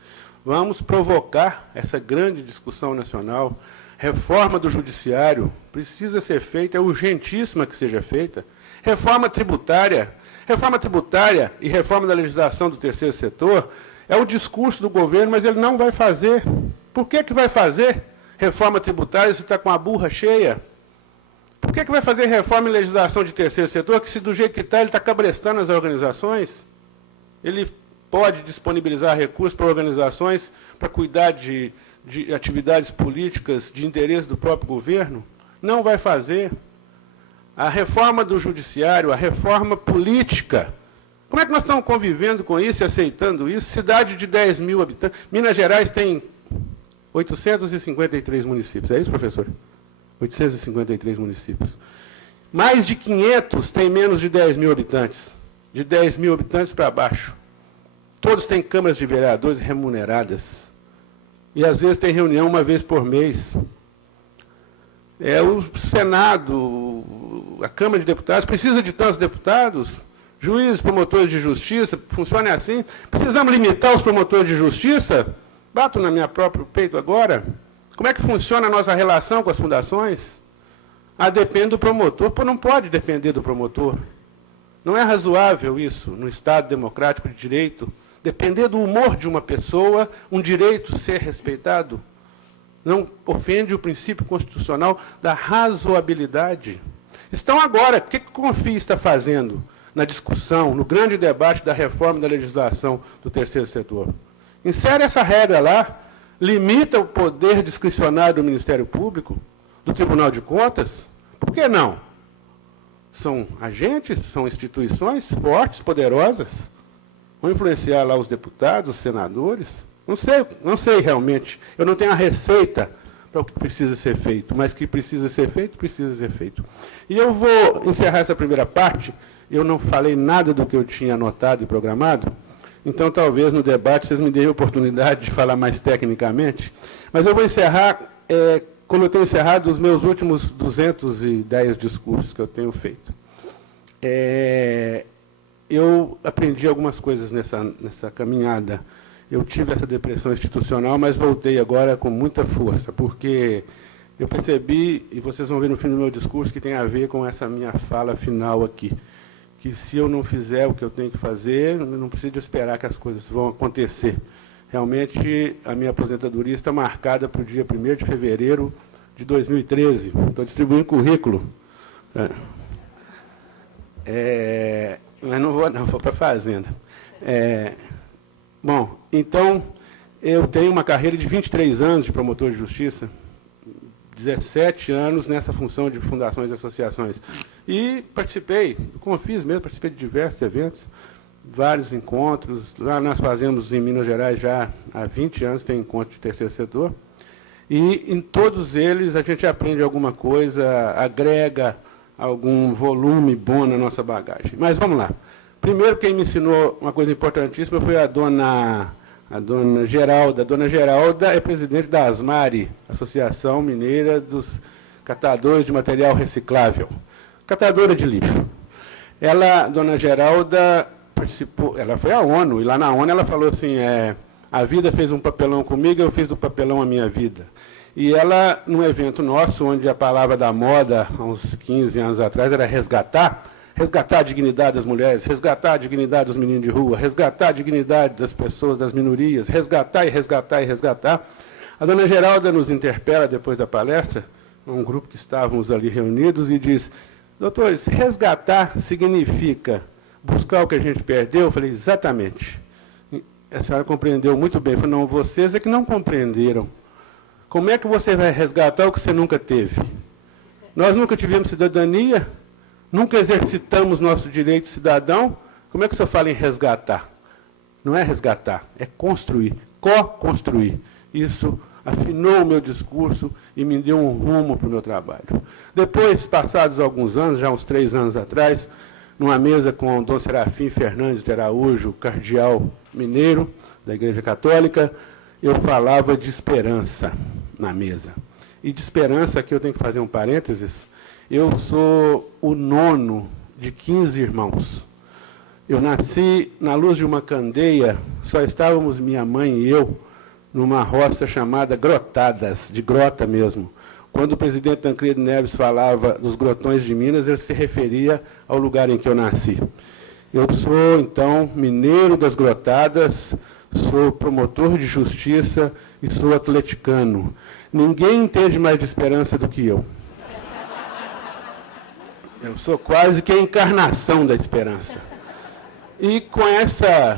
Vamos provocar essa grande discussão nacional. Reforma do judiciário precisa ser feita, é urgentíssima que seja feita. Reforma tributária e reforma da legislação do terceiro setor é o discurso do governo, mas ele não vai fazer. Por que vai fazer reforma tributária se está com a burra cheia? Por que vai fazer reforma em legislação de terceiro setor, que se do jeito que está, ele está cabrestando as organizações? Ele pode disponibilizar recursos para organizações para cuidar de atividades políticas de interesse do próprio governo? Não vai fazer. A reforma do judiciário, a reforma política. Como é que nós estamos convivendo com isso e aceitando isso? Cidade de 10 mil habitantes. Minas Gerais tem 853 municípios. É isso, professor? 853 municípios. Mais de 500 têm menos de 10 mil habitantes. De 10 mil habitantes para baixo. Todos têm câmaras de vereadores remuneradas. E, às vezes, tem reunião uma vez por mês. O Senado, a Câmara de Deputados, precisa de tantos deputados? Juízes, promotores de justiça, funciona assim? Precisamos limitar os promotores de justiça? Bato na minha próprio peito agora. Como é que funciona a nossa relação com as fundações? Depende do promotor. Pô, não pode depender do promotor. Não é razoável isso, no Estado democrático de direito, depender do humor de uma pessoa, um direito ser respeitado. Não ofende o princípio constitucional da razoabilidade. Então, agora, o que o CONFIE está fazendo na discussão, no grande debate da reforma da legislação do terceiro setor? Insere essa regra lá, limita o poder discricionário do Ministério Público, do Tribunal de Contas. Por que não? São agentes, são instituições fortes, poderosas. Vão influenciar lá os deputados, os senadores. Não sei realmente. Eu não tenho a receita para o que precisa ser feito, mas que precisa ser feito, precisa ser feito. E eu vou encerrar essa primeira parte. Eu não falei nada do que eu tinha anotado e programado, então talvez no debate vocês me deem a oportunidade de falar mais tecnicamente. Mas eu vou encerrar, como eu tenho encerrado os meus últimos 210 discursos que eu tenho feito. Eu aprendi algumas coisas nessa caminhada. Eu tive essa depressão institucional, mas voltei agora com muita força, porque eu percebi, e vocês vão ver no fim do meu discurso, que tem a ver com essa minha fala final aqui, que se eu não fizer o que eu tenho que fazer, eu não preciso esperar que as coisas vão acontecer. Realmente, a minha aposentadoria está marcada para o dia 1º de fevereiro de 2013. Estou distribuindo currículo. Mas não vou para a fazenda. Bom, então, eu tenho uma carreira de 23 anos de promotor de justiça, 17 anos nessa função de fundações e associações. E participei, como fiz mesmo, participei de diversos eventos, vários encontros. Lá nós fazemos, em Minas Gerais, já há 20 anos, tem encontro de terceiro setor. E em todos eles a gente aprende alguma coisa, agrega algum volume bom na nossa bagagem. Mas vamos lá. Primeiro, quem me ensinou uma coisa importantíssima foi a dona Geralda. A dona Geralda é presidente da ASMARE, Associação Mineira dos Catadores de Material Reciclável. Catadora de lixo. Dona Geralda, participou, ela foi à ONU, e lá na ONU ela falou assim, a vida fez um papelão comigo, eu fiz do papelão a minha vida. E ela, num evento nosso, onde a palavra da moda, há uns 15 anos atrás, era resgatar, resgatar a dignidade das mulheres, resgatar a dignidade dos meninos de rua, resgatar a dignidade das pessoas, das minorias, resgatar e resgatar e resgatar. A dona Geralda nos interpela depois da palestra, um grupo que estávamos ali reunidos, e diz: doutores, resgatar significa buscar o que a gente perdeu? Eu falei: exatamente. E a senhora compreendeu muito bem. Eu falei: não, vocês é que não compreenderam. Como é que você vai resgatar o que você nunca teve? Nós nunca tivemos cidadania, nunca exercitamos nosso direito cidadão. Como é que o senhor fala em resgatar? Não é resgatar, é construir, co-construir. Isso afinou o meu discurso e me deu um rumo para o meu trabalho. Depois, passados alguns anos, já uns 3 anos atrás, numa mesa com o Dom Serafim Fernandes de Araújo, cardeal mineiro da Igreja Católica, eu falava de esperança na mesa. E de esperança, aqui eu tenho que fazer um parênteses, eu sou o 9º de 15 irmãos. Eu nasci na luz de uma candeia, só estávamos minha mãe e eu, numa roça chamada Grotadas, de grota mesmo. Quando o presidente Tancredo Neves falava dos grotões de Minas, ele se referia ao lugar em que eu nasci. Eu sou, então, mineiro das Grotadas, sou promotor de justiça e sou atleticano. Ninguém entende mais de esperança do que eu. Eu sou quase que a encarnação da esperança. E com essa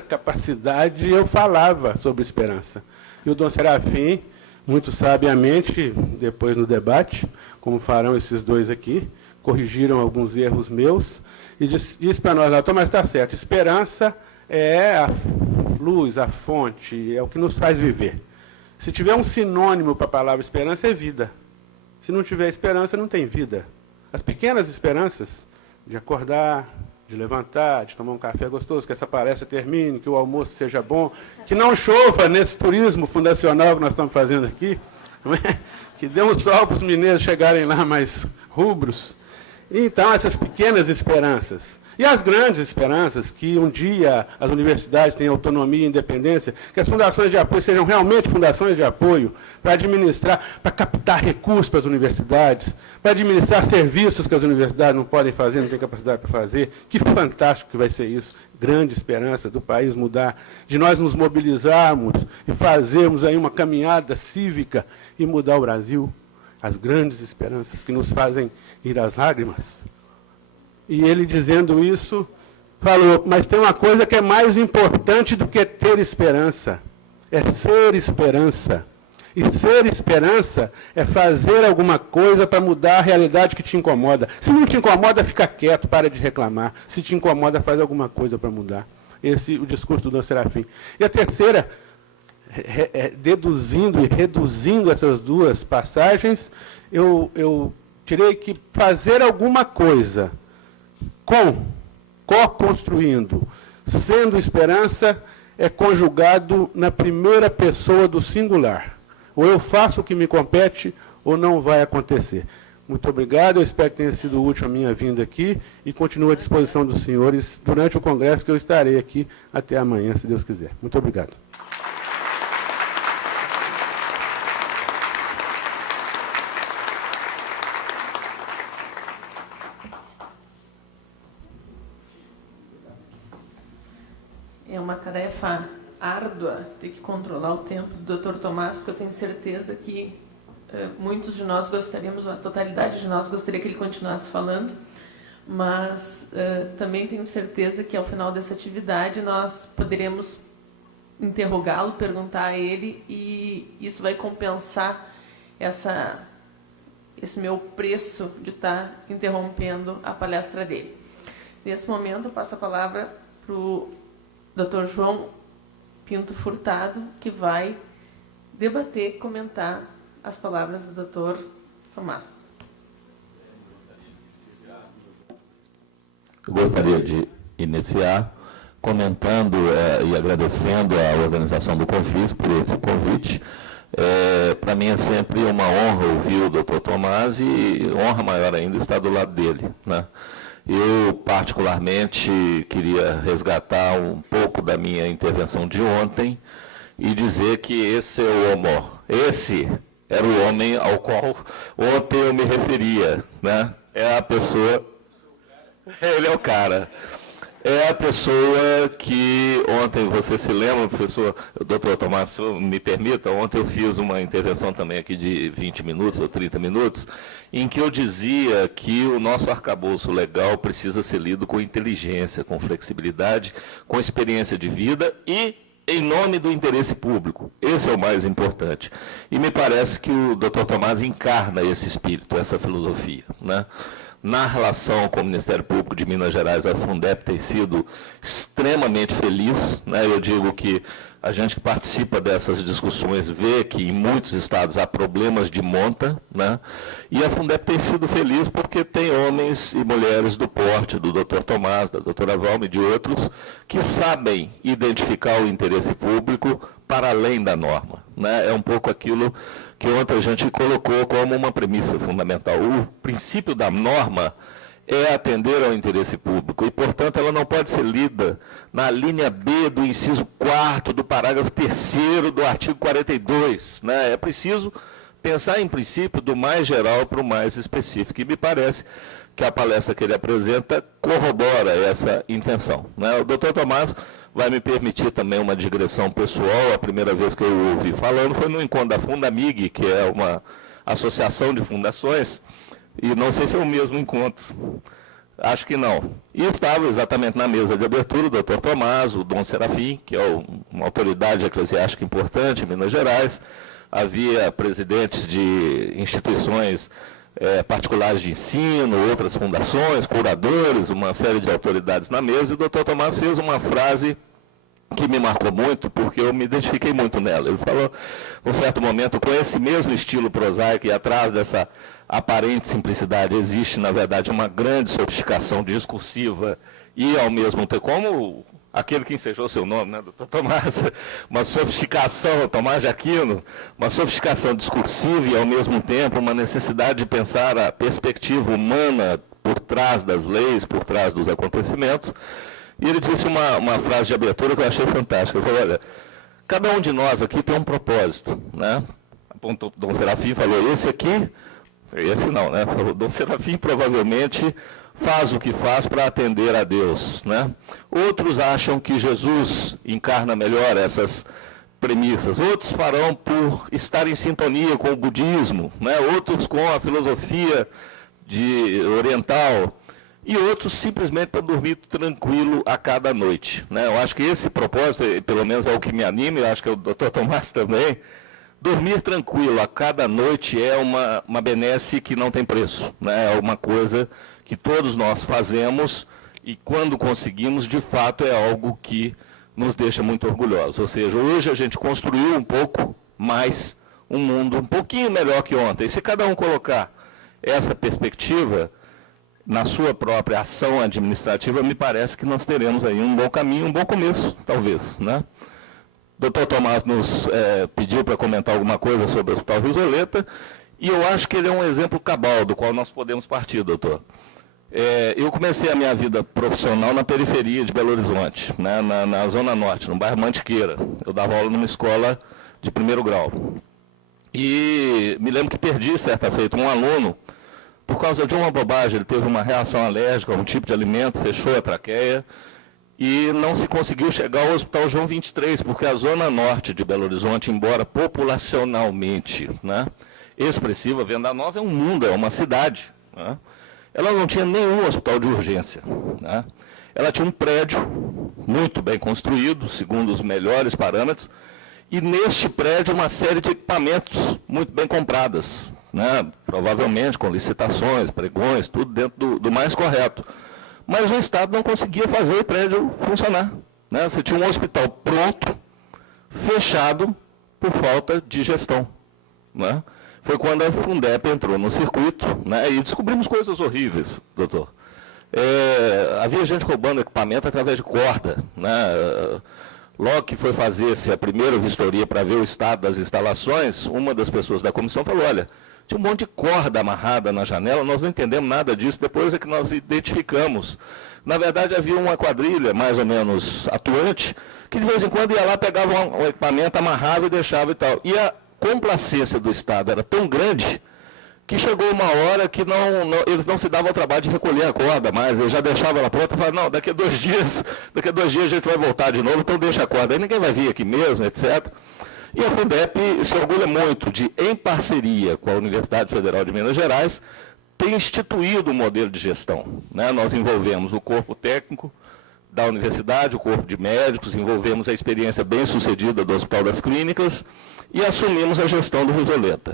capacidade eu falava sobre esperança. E o Dom Serafim, muito sabiamente, depois no debate, como farão esses dois aqui, corrigiram alguns erros meus e disse para nós: mas está certo, esperança é a luz, a fonte, é o que nos faz viver. Se tiver um sinônimo para a palavra esperança, é vida. Se não tiver esperança, não tem vida. As pequenas esperanças de acordar, de levantar, de tomar um café gostoso, que essa palestra termine, que o almoço seja bom, que não chova nesse turismo fundacional que nós estamos fazendo aqui, não é? Que dê um sol para os mineiros chegarem lá mais rubros. Então, essas pequenas esperanças. E as grandes esperanças, que um dia as universidades tenham autonomia e independência, que as fundações de apoio sejam realmente fundações de apoio para administrar, para captar recursos para as universidades, para administrar serviços que as universidades não podem fazer, não têm capacidade para fazer. Que fantástico que vai ser isso. Grande esperança do país mudar, de nós nos mobilizarmos e fazermos aí uma caminhada cívica e mudar o Brasil. As grandes esperanças que nos fazem ir às lágrimas. E ele, dizendo isso, falou: mas tem uma coisa que é mais importante do que ter esperança. É ser esperança. E ser esperança é fazer alguma coisa para mudar a realidade que te incomoda. Se não te incomoda, fica quieto, para de reclamar. Se te incomoda, faz alguma coisa para mudar. Esse é o discurso do Dom Serafim. E a terceira, deduzindo e reduzindo essas duas passagens, eu tirei que fazer alguma coisa co-construindo, sendo esperança, é conjugado na primeira pessoa do singular. Ou eu faço o que me compete, ou não vai acontecer. Muito obrigado, eu espero que tenha sido útil a minha vinda aqui e continuo à disposição dos senhores durante o congresso, que eu estarei aqui até amanhã, se Deus quiser. Muito obrigado. É uma tarefa árdua ter que controlar o tempo do Dr. Tomás, porque eu tenho certeza que muitos de nós gostaríamos, a totalidade de nós gostaria que ele continuasse falando, mas também tenho certeza que ao final dessa atividade nós poderemos interrogá-lo, perguntar a ele, e isso vai compensar esse meu preço de estar interrompendo a palestra dele. Nesse momento eu passo a palavra para o Dr. João Pinto Furtado, que vai debater, comentar as palavras do Dr. Tomás. Eu gostaria de iniciar comentando e agradecendo à organização do Confis por esse convite. Para mim é sempre uma honra ouvir o Dr. Tomás e honra maior ainda estar do lado dele, né? Eu, particularmente, queria resgatar um pouco da minha intervenção de ontem e dizer que esse era o homem ao qual ontem eu me referia, né? É a pessoa Ele é o cara. É a pessoa que ontem, você se lembra, professor, doutor Tomás, se me permita, ontem eu fiz uma intervenção também aqui de 20 minutos ou 30 minutos, em que eu dizia que o nosso arcabouço legal precisa ser lido com inteligência, com flexibilidade, com experiência de vida e em nome do interesse público. Esse é o mais importante. E me parece que o doutor Tomás encarna esse espírito, essa filosofia, né? Na relação com o Ministério Público de Minas Gerais, a Fundep tem sido extremamente feliz, né? Eu digo que a gente que participa dessas discussões vê que em muitos estados há problemas de monta, né? E a Fundep tem sido feliz porque tem homens e mulheres do porte do Dr. Tomás, da doutora Valma e de outros, que sabem identificar o interesse público para além da norma, né? É um pouco aquilo que ontem a gente colocou como uma premissa fundamental. O princípio da norma é atender ao interesse público e, portanto, ela não pode ser lida na linha B do inciso 4º do parágrafo 3º do artigo 42. Né? É preciso pensar em princípio do mais geral para o mais específico. E me parece que a palestra que ele apresenta corrobora essa intenção. Né? O doutor Tomás vai me permitir também uma digressão pessoal. A primeira vez que eu o ouvi falando foi no encontro da Fundamig, que é uma associação de fundações, e não sei se é o mesmo encontro, acho que não. E estava exatamente na mesa de abertura o doutor Tomás, o Dom Serafim, que é uma autoridade eclesiástica importante em Minas Gerais, havia presidentes de instituições particulares de ensino, outras fundações, curadores, uma série de autoridades na mesa, e o doutor Tomás fez uma frase que me marcou muito, porque eu me identifiquei muito nela. Ele falou, num certo momento, com esse mesmo estilo prosaico, e atrás dessa aparente simplicidade existe, na verdade, uma grande sofisticação discursiva e, ao mesmo tempo, como aquele que ensejou seu nome, né, doutor Tomás, uma sofisticação, Tomás de Aquino, uma sofisticação discursiva e, ao mesmo tempo, uma necessidade de pensar a perspectiva humana por trás das leis, por trás dos acontecimentos. E ele disse uma frase de abertura que eu achei fantástica. Ele falou, olha, cada um de nós aqui tem um propósito, né? Apontou Dom Serafim, falou, esse não, né? Falou, Dom Serafim provavelmente faz o que faz para atender a Deus, né? Outros acham que Jesus encarna melhor essas premissas, outros farão por estar em sintonia com o budismo, né? Outros com a filosofia oriental, e outros simplesmente para dormir tranquilo a cada noite, né? Eu acho que esse propósito, pelo menos é o que me anima, eu acho que é o doutor Tomás também, dormir tranquilo a cada noite é uma benesse que não tem preço, né? É uma coisa que todos nós fazemos e, quando conseguimos, de fato é algo que nos deixa muito orgulhosos. Ou seja, hoje a gente construiu um pouco mais um mundo um pouquinho melhor que ontem. E se cada um colocar essa perspectiva na sua própria ação administrativa, me parece que nós teremos aí um bom caminho, um bom começo, talvez, né? O doutor Tomás nos pediu para comentar alguma coisa sobre o Hospital Risoleta, e eu acho que ele é um exemplo cabal do qual nós podemos partir, doutor. Eu comecei a minha vida profissional na periferia de Belo Horizonte, né, na Zona Norte, no bairro Mantiqueira. Eu dava aula numa escola de 1º grau. E me lembro que perdi, certa feita, um aluno, por causa de uma bobagem. Ele teve uma reação alérgica a um tipo de alimento, fechou a traqueia, e não se conseguiu chegar ao Hospital João 23, porque a Zona Norte de Belo Horizonte, embora populacionalmente, né, expressiva, Venda Nova é um mundo, é uma cidade, né, ela não tinha nenhum hospital de urgência, né, ela tinha um prédio muito bem construído, segundo os melhores parâmetros, e neste prédio uma série de equipamentos muito bem compradas, né, provavelmente com licitações, pregões, tudo dentro do mais correto. Mas o Estado não conseguia fazer o prédio funcionar, né? Você tinha um hospital pronto, fechado, por falta de gestão, né? Foi quando a Fundep entrou no circuito, né? E descobrimos coisas horríveis, doutor. Havia gente roubando equipamento através de corda, né? Logo que foi fazer-se a primeira vistoria para ver o estado das instalações, uma das pessoas da comissão falou, olha, tinha um monte de corda amarrada na janela, nós não entendemos nada disso, depois é que nós identificamos. Na verdade, havia uma quadrilha, mais ou menos atuante, que de vez em quando ia lá, pegava um equipamento, amarrava e deixava e tal. E a complacência do Estado era tão grande que chegou uma hora que eles não se davam ao trabalho de recolher a corda mais, eles já deixavam ela pronta e falavam, não, daqui a 2 dias a gente vai voltar de novo, então deixa a corda, aí ninguém vai vir aqui mesmo, etc. E a Fundep se orgulha muito de, em parceria com a Universidade Federal de Minas Gerais, ter instituído um modelo de gestão, né? Nós envolvemos o corpo técnico da universidade, o corpo de médicos, envolvemos a experiência bem-sucedida do Hospital das Clínicas e assumimos a gestão do Risoleta.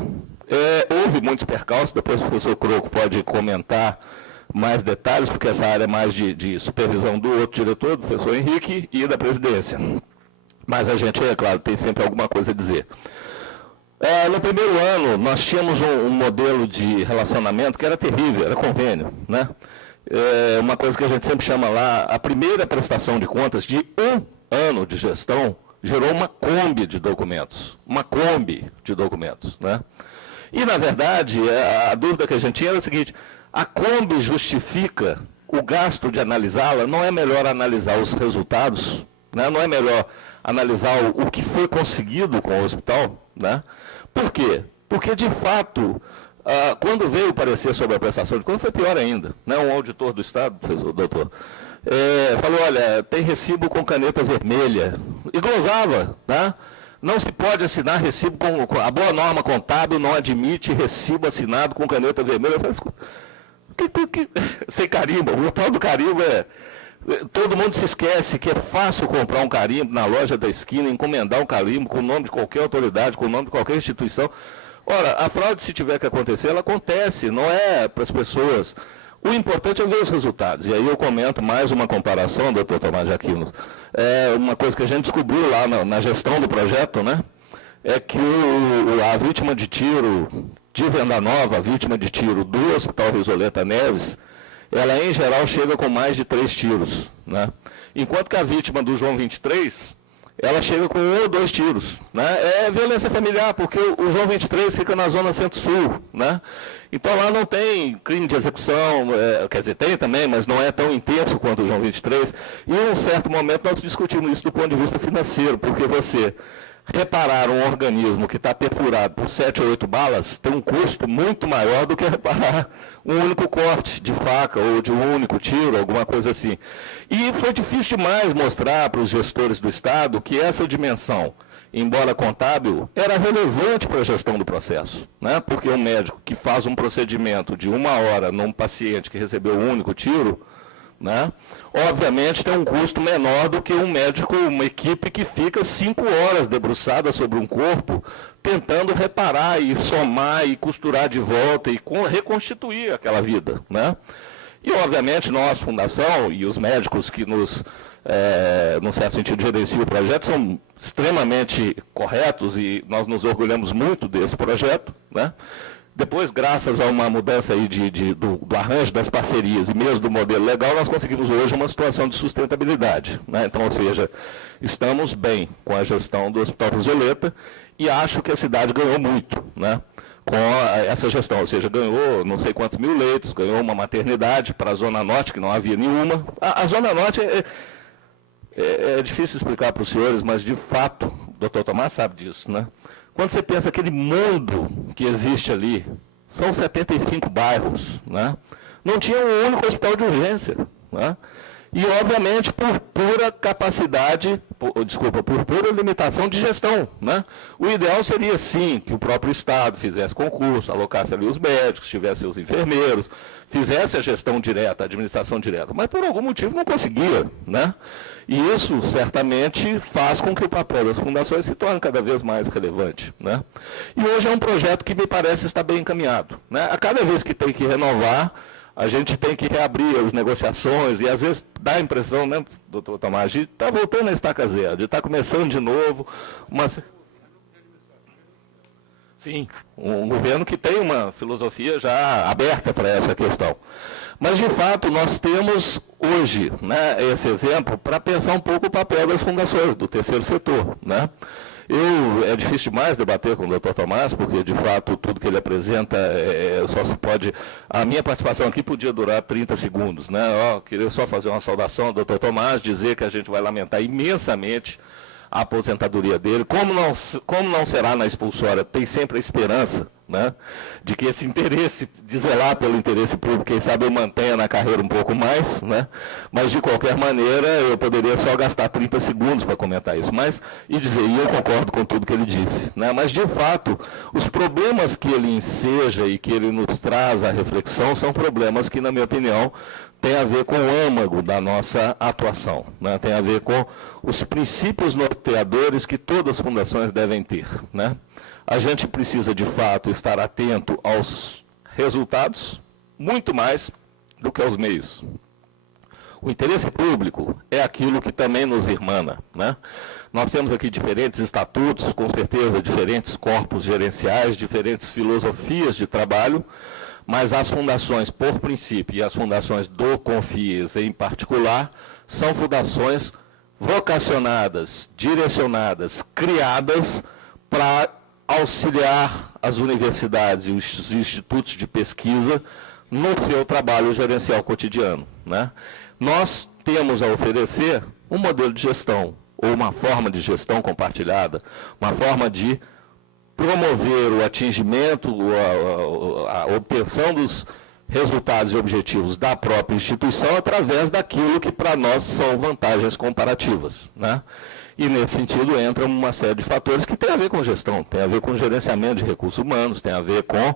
Houve muitos percalços, depois o professor Croco pode comentar mais detalhes, porque essa área é mais de supervisão do outro diretor, do professor Henrique, e da presidência. Mas a gente, é claro, tem sempre alguma coisa a dizer. No primeiro ano, nós tínhamos um modelo de relacionamento que era terrível, era convênio, né? Uma coisa que a gente sempre chama lá, a primeira prestação de contas de 1 ano de gestão gerou uma Kombi de documentos, né? E, na verdade, a dúvida que a gente tinha era a seguinte, a Kombi justifica o gasto de analisá-la, não é melhor analisar os resultados, né? Não é melhor analisar o que foi conseguido com o hospital, né? Por quê? Porque, de fato, quando veio o parecer sobre a prestação de contas, foi pior ainda, né? Um auditor do Estado, doutor, falou, olha, tem recibo com caneta vermelha, e glosava, né? Não se pode assinar recibo com a boa norma contábil não admite recibo assinado com caneta vermelha. Eu falei, sem carimbo, o tal do carimbo todo mundo se esquece que é fácil comprar um carimbo na loja da esquina, encomendar um carimbo com o nome de qualquer autoridade, com o nome de qualquer instituição. Ora, a fraude, se tiver que acontecer, ela acontece, não é para as pessoas. O importante é ver os resultados. E aí eu comento mais uma comparação, doutor Tomás de Aquino. Uma coisa que a gente descobriu lá na gestão do projeto, né? É que a vítima de tiro de Venda Nova, a vítima de tiro do Hospital Risoleta Neves, ela em geral chega com mais de 3 tiros, né? Enquanto que a vítima do João 23, ela chega com 1 ou 2 tiros, né? É violência familiar, porque o João 23 fica na zona centro-sul, né? Então lá não tem crime de execução, quer dizer, tem também, mas não é tão intenso quanto o João 23. E em um certo momento nós discutimos isso do ponto de vista financeiro, porque você reparar um organismo que está perfurado por 7 ou 8 balas tem um custo muito maior do que reparar um único corte de faca ou de um único tiro, alguma coisa assim. E foi difícil demais mostrar para os gestores do Estado que essa dimensão, embora contábil, era relevante para a gestão do processo, né? Porque um médico que faz um procedimento de 1 hora num paciente que recebeu um único tiro, né? Obviamente tem um custo menor do que um médico, uma equipe que fica 5 horas debruçada sobre um corpo, tentando reparar e somar e costurar de volta e reconstituir aquela vida, né? E obviamente nós, Fundação, e os médicos que nos, num certo sentido, gerenciam o projeto, são extremamente corretos e nós nos orgulhamos muito desse projeto, né? Depois, graças a uma mudança aí do arranjo das parcerias e mesmo do modelo legal, nós conseguimos hoje uma situação de sustentabilidade, né? Então, ou seja, estamos bem com a gestão do Hospital Risoleta e acho que a cidade ganhou muito, né? Com essa gestão, ou seja, ganhou não sei quantos mil leitos, ganhou uma maternidade para a Zona Norte, que não havia nenhuma. A Zona Norte é difícil explicar para os senhores, mas de fato, o doutor Tomás sabe disso, né? Quando você pensa aquele mundo que existe ali, são 75 bairros, né? Não tinha um único hospital de urgência, né? E, obviamente, por pura capacidade, por pura limitação de gestão, né? O ideal seria, sim, que o próprio Estado fizesse concurso, alocasse ali os médicos, tivesse os enfermeiros, fizesse a gestão direta, a administração direta, mas por algum motivo não conseguia, né? E isso, certamente, faz com que o papel das fundações se torne cada vez mais relevante, né? E hoje é um projeto que me parece estar bem encaminhado, né? A cada vez que tem que renovar, a gente tem que reabrir as negociações e, às vezes, dá a impressão, né, doutor Tomás, de estar voltando a estaca zero, de estar começando de novo. Sim, um governo que tem uma filosofia já aberta para essa questão. Mas, de fato, nós temos hoje, né, esse exemplo para pensar um pouco o papel das fundações, do terceiro setor, né? É difícil demais debater com o doutor Tomás, porque, de fato, tudo que ele apresenta só se pode... A minha participação aqui podia durar 30 segundos, né? Queria só fazer uma saudação ao doutor Tomás, dizer que a gente vai lamentar imensamente a aposentadoria dele. Como não será na expulsória, tem sempre a esperança, né, de que esse interesse, de zelar pelo interesse público, quem sabe eu mantenha na carreira um pouco mais, né, mas de qualquer maneira eu poderia só gastar 30 segundos para comentar isso, e eu concordo com tudo que ele disse, né, mas de fato, os problemas que ele enseja e que ele nos traz à reflexão são problemas que, na minha opinião, tem a ver com o âmago da nossa atuação, né? Tem a ver com os princípios norteadores que todas as fundações devem ter, né? A gente precisa, de fato, estar atento aos resultados, muito mais do que aos meios. O interesse público é aquilo que também nos irmana, né? Nós temos aqui diferentes estatutos, com certeza, diferentes corpos gerenciais, diferentes filosofias de trabalho, mas as fundações, por princípio, e as fundações do Confies em particular, são fundações vocacionadas, direcionadas, criadas para auxiliar as universidades e os institutos de pesquisa no seu trabalho gerencial cotidiano, né? Nós temos a oferecer um modelo de gestão, ou uma forma de gestão compartilhada, uma forma de promover o atingimento, a obtenção dos resultados e objetivos da própria instituição através daquilo que para nós são vantagens comparativas, né? E nesse sentido entra uma série de fatores que tem a ver com gestão, tem a ver com gerenciamento de recursos humanos, tem a ver com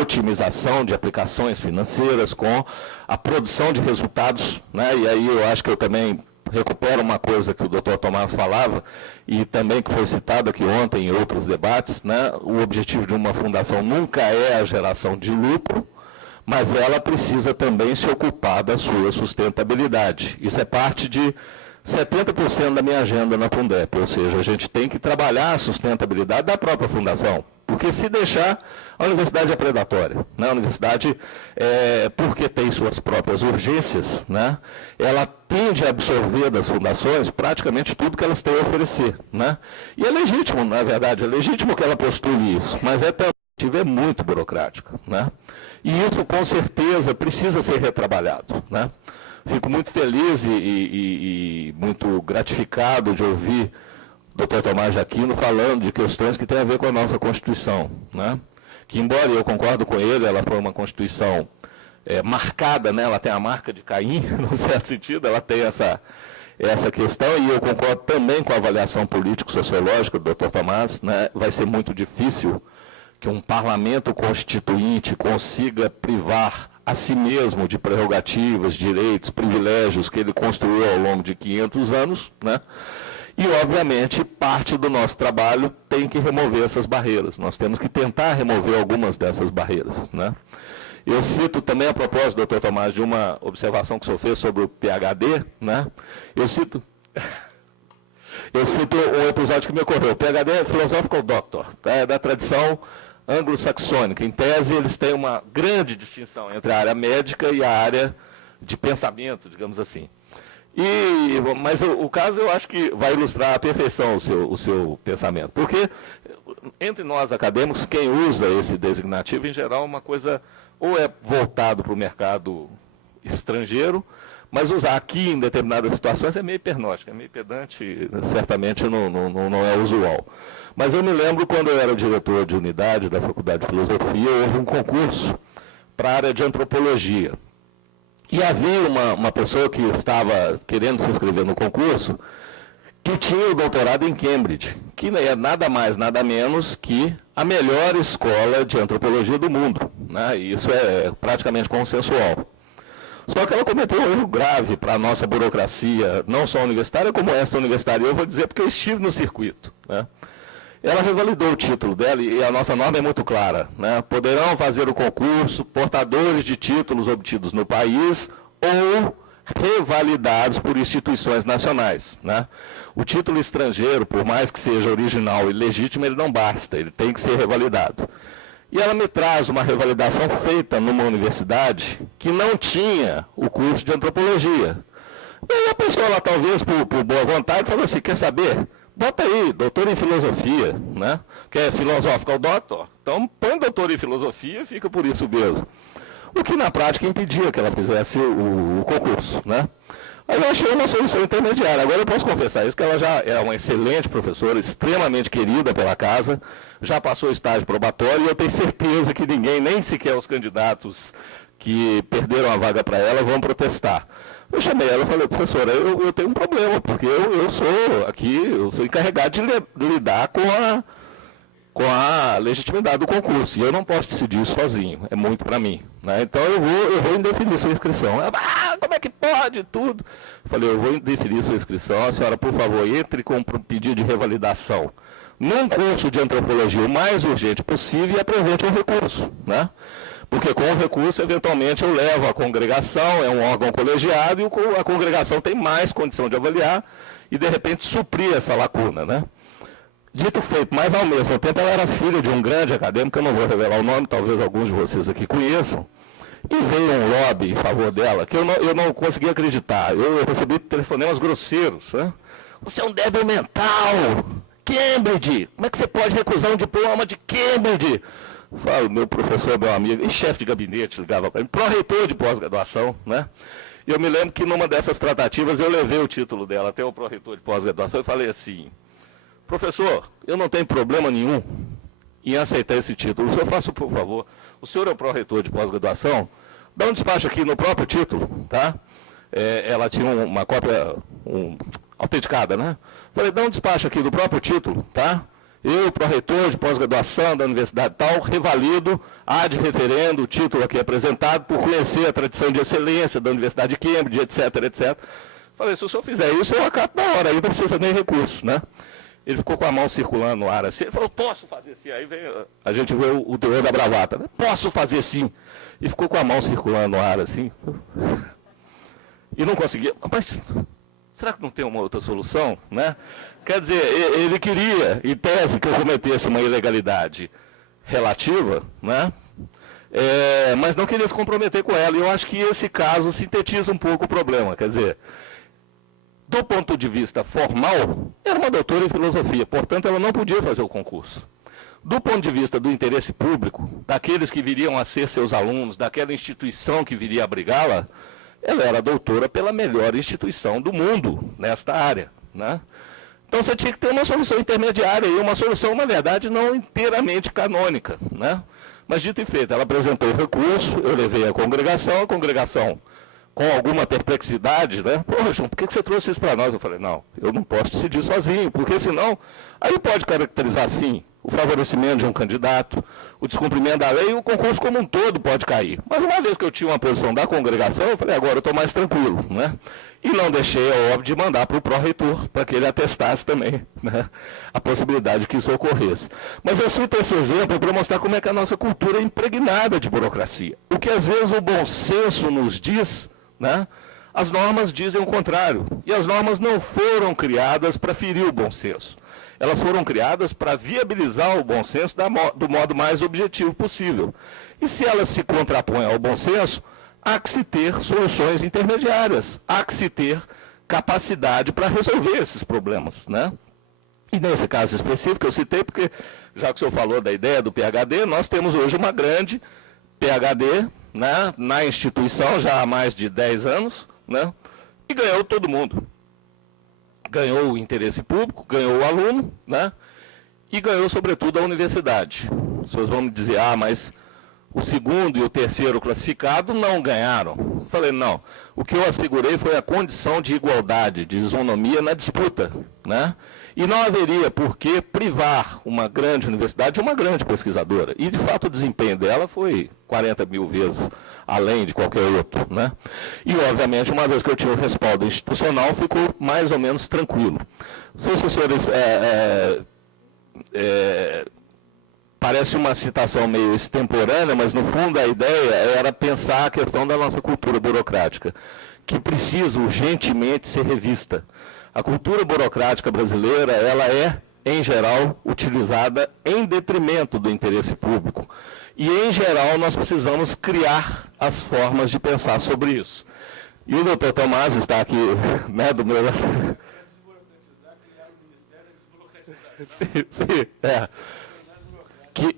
otimização de aplicações financeiras, com a produção de resultados, né? E aí eu acho que eu também recupero uma coisa que o Dr. Tomás falava, e também que foi citado aqui ontem em outros debates, né? O objetivo de uma fundação nunca é a geração de lucro, mas ela precisa também se ocupar da sua sustentabilidade. Isso é parte de 70% da minha agenda na Fundep, ou seja, a gente tem que trabalhar a sustentabilidade da própria fundação, porque se deixar, a universidade é predatória, né? A universidade, porque tem suas próprias urgências, né? Ela tende a absorver das fundações praticamente tudo que elas têm a oferecer, né? E é legítimo, na verdade, é legítimo que ela postule isso, mas é muito burocrático, né? E isso, com certeza, precisa ser retrabalhado, né? Fico muito feliz e muito gratificado de ouvir o Dr. Tomás de Aquino falando de questões que têm a ver com a nossa Constituição, né? Que, embora eu concordo com ele, ela foi uma Constituição marcada, né? Ela tem a marca de Caim, num certo sentido, ela tem essa questão, e eu concordo também com a avaliação político-sociológica do Dr. Tomás, né? Vai ser muito difícil que um parlamento constituinte consiga privar a si mesmo de prerrogativas, direitos, privilégios que ele construiu ao longo de 500 anos, né? E, obviamente, parte do nosso trabalho tem que remover essas barreiras. Nós temos que tentar remover algumas dessas barreiras, né? Eu cito também, a propósito, Dr. Tomás, de uma observação que o senhor fez sobre o PhD, né? Eu cito um episódio que me ocorreu. O PhD é Philosophical Doctor, tá? Da tradição anglo-saxônica. Em tese, eles têm uma grande distinção entre a área médica e a área de pensamento, digamos assim. Mas o caso, eu acho que vai ilustrar à perfeição o seu pensamento. Porque, entre nós acadêmicos, quem usa esse designativo, em geral, é uma coisa, ou é voltado para o mercado estrangeiro, mas usar aqui, em determinadas situações, é meio pernóstico, é meio pedante, certamente não é usual. Mas eu me lembro, quando eu era diretor de unidade da Faculdade de Filosofia, houve um concurso para a área de antropologia. E havia uma pessoa que estava querendo se inscrever no concurso, que tinha o doutorado em Cambridge, que é nada mais, nada menos que a melhor escola de antropologia do mundo, né? E isso é praticamente consensual. Só que ela cometeu um erro grave para a nossa burocracia, não só universitária, como esta universitária. Eu vou dizer porque eu estive no circuito, né? Ela revalidou o título dela, e a nossa norma é muito clara, né? Poderão fazer o concurso portadores de títulos obtidos no país ou revalidados por instituições nacionais, né? O título estrangeiro, por mais que seja original e legítimo, ele não basta, ele tem que ser revalidado. E ela me traz uma revalidação feita numa universidade que não tinha o curso de antropologia. E aí a pessoa lá, talvez por boa vontade, falou assim, quer saber? Bota aí, doutor em filosofia, né? Que é Philosophical Doctor. Então, põe doutor em filosofia e fica por isso mesmo. O que, na prática, impedia que ela fizesse o concurso, né? Aí eu achei uma solução intermediária. Agora eu posso confessar isso, que ela já é uma excelente professora, extremamente querida pela casa, já passou o estágio probatório, e eu tenho certeza que ninguém, nem sequer os candidatos que perderam a vaga para ela, vão protestar. Eu chamei ela e falei, professora, eu tenho um problema, porque eu sou encarregado de lidar com a legitimidade do concurso, e eu não posso decidir isso sozinho, é muito para mim, né? Então eu vou indeferir sua inscrição. Ela, como é que pode, tudo? Eu falei, eu vou indeferir sua inscrição, a senhora, por favor, entre com um pedido de revalidação num curso de antropologia o mais urgente possível e apresente um recurso, né? Porque com o recurso, eventualmente, eu levo a congregação, é um órgão colegiado, e a congregação tem mais condição de avaliar e, de repente, suprir essa lacuna, né? Dito feito, mas, ao mesmo tempo, ela era filha de um grande acadêmico, eu não vou revelar o nome, talvez alguns de vocês aqui conheçam, e veio um lobby em favor dela, que eu não consegui acreditar. Eu recebi telefonemas grosseiros, né? Você é um débil mental! Cambridge! Como é que você pode recusar um diploma de Cambridge? Falo, meu professor, meu amigo, e chefe de gabinete ligava para mim, pró-reitor de pós-graduação, né? E eu me lembro que numa dessas tratativas eu levei o título dela até o pró-reitor de pós-graduação e falei assim, professor, eu não tenho problema nenhum em aceitar esse título. O senhor faça, por favor, o senhor é o pró-reitor de pós-graduação, dá um despacho aqui no próprio título, tá? Ela tinha uma cópia autenticada, né? Falei, dá um despacho aqui do próprio título, tá? Eu, pró-reitor de pós-graduação da universidade tal, revalido, ad referendo, o título aqui apresentado, por conhecer a tradição de excelência da Universidade de Cambridge, etc, etc. Falei, se o senhor fizer isso, eu acato na hora, aí não precisa nem recurso, né? Ele ficou com a mão circulando no ar assim, ele falou, posso fazer sim? Aí vem, a gente vê o teor da bravata, né? Posso fazer sim? E ficou com a mão circulando no ar assim, e não conseguia, mas será que não tem uma outra solução, né? Quer dizer, ele queria, em tese, que eu cometesse uma ilegalidade relativa, né? Mas não queria se comprometer com ela. E eu acho que esse caso sintetiza um pouco o problema. Quer dizer, do ponto de vista formal, era uma doutora em filosofia, portanto, ela não podia fazer o concurso. Do ponto de vista do interesse público, daqueles que viriam a ser seus alunos, daquela instituição que viria a abrigá-la, ela era doutora pela melhor instituição do mundo nesta área, né? Então você tinha que ter uma solução intermediária e uma solução, na verdade, não inteiramente canônica, né? Mas dito e feito, ela apresentou o recurso, eu levei a congregação com alguma perplexidade, né? Poxa, João, por que você trouxe isso para nós? Eu falei, não, eu não posso decidir sozinho, porque senão, aí pode caracterizar assim, o favorecimento de um candidato, o descumprimento da lei, o concurso como um todo pode cair. Mas uma vez que eu tinha uma posição da congregação, eu falei, agora eu estou mais tranquilo, né? E não deixei, é óbvio, de mandar para o pró-reitor, para que ele atestasse também, né, a possibilidade de que isso ocorresse. Mas eu cito esse exemplo para mostrar como é que a nossa cultura é impregnada de burocracia. O que às vezes o bom senso nos diz, né, as normas dizem o contrário. E as normas não foram criadas para ferir o bom senso. Elas foram criadas para viabilizar o bom senso do modo mais objetivo possível. E se elas se contrapõem ao bom senso, há que se ter soluções intermediárias, há que se ter capacidade para resolver esses problemas, né? E nesse caso específico eu citei porque, já que o senhor falou da ideia do PhD, nós temos hoje uma grande PhD, né, na instituição já há mais de 10 anos, né, e ganhou todo mundo. Ganhou o interesse público, ganhou o aluno, né, e ganhou sobretudo a universidade. As pessoas vão me dizer, mas o segundo e o terceiro classificado não ganharam. Eu falei, não. O que eu assegurei foi a condição de igualdade, de isonomia na disputa, né? E não haveria por que privar uma grande universidade de uma grande pesquisadora. E, de fato, o desempenho dela foi 40 mil vezes além de qualquer outro, né? E, obviamente, uma vez que eu tinha o respaldo institucional, ficou mais ou menos tranquilo. Se os senhores... parece uma citação meio extemporânea, mas no fundo a ideia era pensar a questão da nossa cultura burocrática, que precisa urgentemente ser revista. A cultura burocrática brasileira, ela é, em geral, utilizada em detrimento do interesse público. E, em geral, nós precisamos criar as formas de pensar sobre isso. E o doutor Tomás está aqui, né, do meu lado. Sim, Que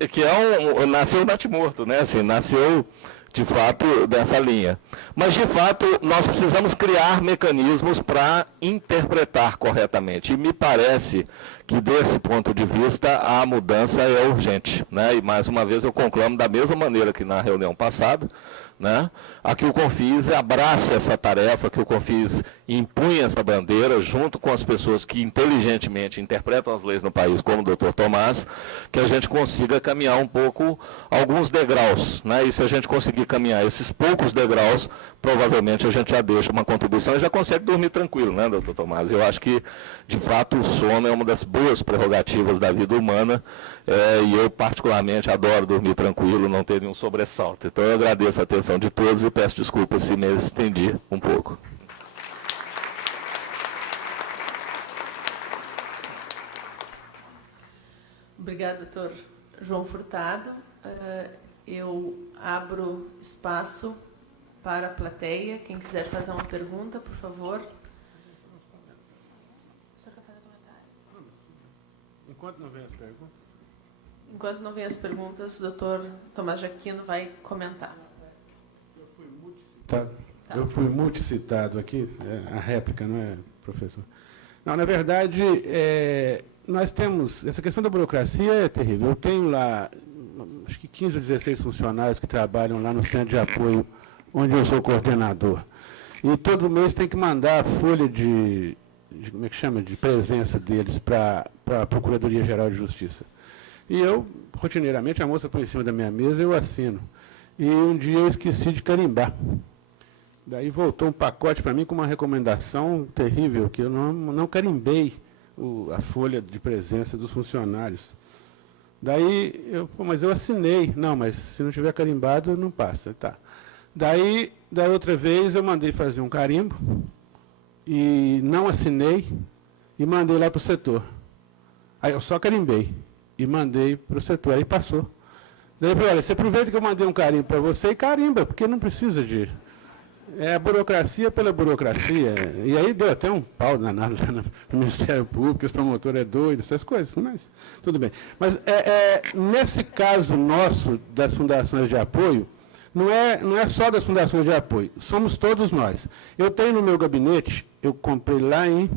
nasceu natimorto, né? Assim, nasceu de fato, dessa linha. Mas, de fato, nós precisamos criar mecanismos para interpretar corretamente. E me parece que, desse ponto de vista, a mudança é urgente, né? E, mais uma vez, eu conclamo da mesma maneira que na reunião passada, né? A que o Confis abrace essa tarefa, que o Confis impunha essa bandeira, junto com as pessoas que inteligentemente interpretam as leis no país, como o doutor Tomás, que a gente consiga caminhar um pouco, alguns degraus, né? E se a gente conseguir caminhar esses poucos degraus, provavelmente a gente já deixa uma contribuição e já consegue dormir tranquilo, né, doutor Tomás? Eu acho que, de fato, o sono é uma das boas prerrogativas da vida humana, e eu, particularmente, adoro dormir tranquilo, não ter nenhum sobressalto. Então, eu agradeço a atenção de todos e peço desculpas se me estendi um pouco. Obrigada, doutor João Furtado. Eu abro espaço para a plateia. Quem quiser fazer uma pergunta, por favor. Enquanto não vem as perguntas. Enquanto não vem as perguntas, o doutor Tomás de Aquino vai comentar. Eu fui multicitado aqui, a réplica, não é, professor? Não, na verdade, nós temos... Essa questão da burocracia é terrível. Eu tenho lá, acho que 15 ou 16 funcionários que trabalham lá no centro de apoio, onde eu sou coordenador. E todo mês tem que mandar a folha de como é que chama? De presença deles para a Procuradoria-Geral de Justiça. E eu, rotineiramente, a moça põe em cima da minha mesa, eu assino. E um dia eu esqueci de carimbar. Daí voltou um pacote para mim com uma recomendação terrível, que eu não carimbei a folha de presença dos funcionários. Daí, mas eu assinei. Não, mas se não tiver carimbado, não passa. Tá. Daí, da outra vez, eu mandei fazer um carimbo, e não assinei, e mandei lá para o setor. Aí eu só carimbei, e mandei para o setor, aí passou. Daí eu falei, olha, você aproveita que eu mandei um carimbo para você e carimba, porque não precisa de... É a burocracia pela burocracia. E aí deu até um pau danado lá no Ministério Público, esse promotor é doido, essas coisas, mas tudo bem. Mas nesse caso nosso, das fundações de apoio, não é só das fundações de apoio, somos todos nós. Eu tenho no meu gabinete, eu comprei lá em,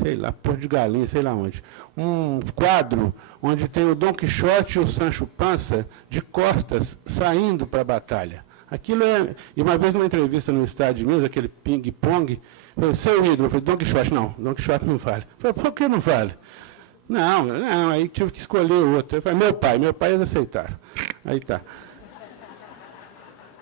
sei lá, Porto de Galinha, sei lá onde, um quadro onde tem o Dom Quixote e o Sancho Panza de costas saindo para a batalha. Aquilo é... E uma vez numa entrevista no Estado de Minas, aquele ping-pong, eu falei, seu ídolo, eu falei, Dom Quixote, não, Dom Quixote não vale. Eu falei, por que não vale? Não, aí tive que escolher outro. Eu falei, meu pai eles aceitaram. Aí tá.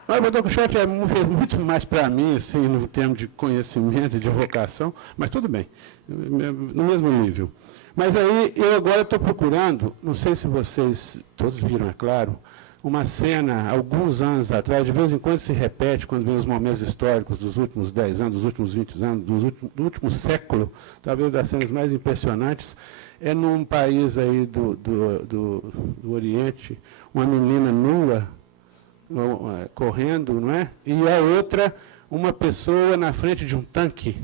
Mas o Dom Quixote fez muito mais para mim, assim, no termo de conhecimento e de vocação, mas tudo bem, no mesmo nível. Mas aí eu agora estou procurando, não sei se vocês todos viram, é claro, uma cena, alguns anos atrás, de vez em quando se repete, quando vem os momentos históricos dos últimos 10 anos, dos últimos 20 anos, do último século, talvez das cenas mais impressionantes, é num país aí do Oriente, uma menina nua, correndo, não é? E a outra, uma pessoa na frente de um tanque,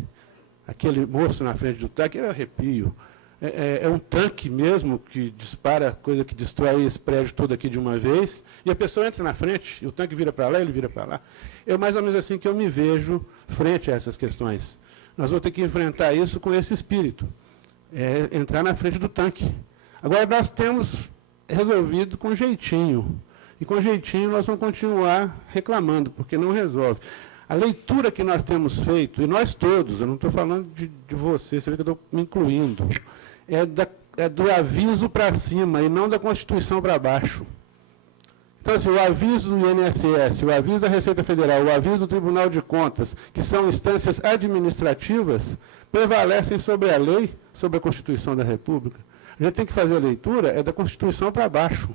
aquele moço na frente do tanque, era arrepio. É um tanque mesmo que dispara, coisa que destrói esse prédio todo aqui de uma vez, e a pessoa entra na frente, e o tanque vira para lá, ele vira para lá. É mais ou menos assim que eu me vejo frente a essas questões. Nós vamos ter que enfrentar isso com esse espírito, entrar na frente do tanque. Agora, nós temos resolvido com jeitinho, e com jeitinho nós vamos continuar reclamando, porque não resolve. A leitura que nós temos feito, e nós todos, eu não estou falando de você, você vê que eu estou me incluindo, é do aviso para cima e não da Constituição para baixo. Então, assim, o aviso do INSS, o aviso da Receita Federal, o aviso do Tribunal de Contas, que são instâncias administrativas, prevalecem sobre a lei, sobre a Constituição da República. A gente tem que fazer a leitura da Constituição para baixo.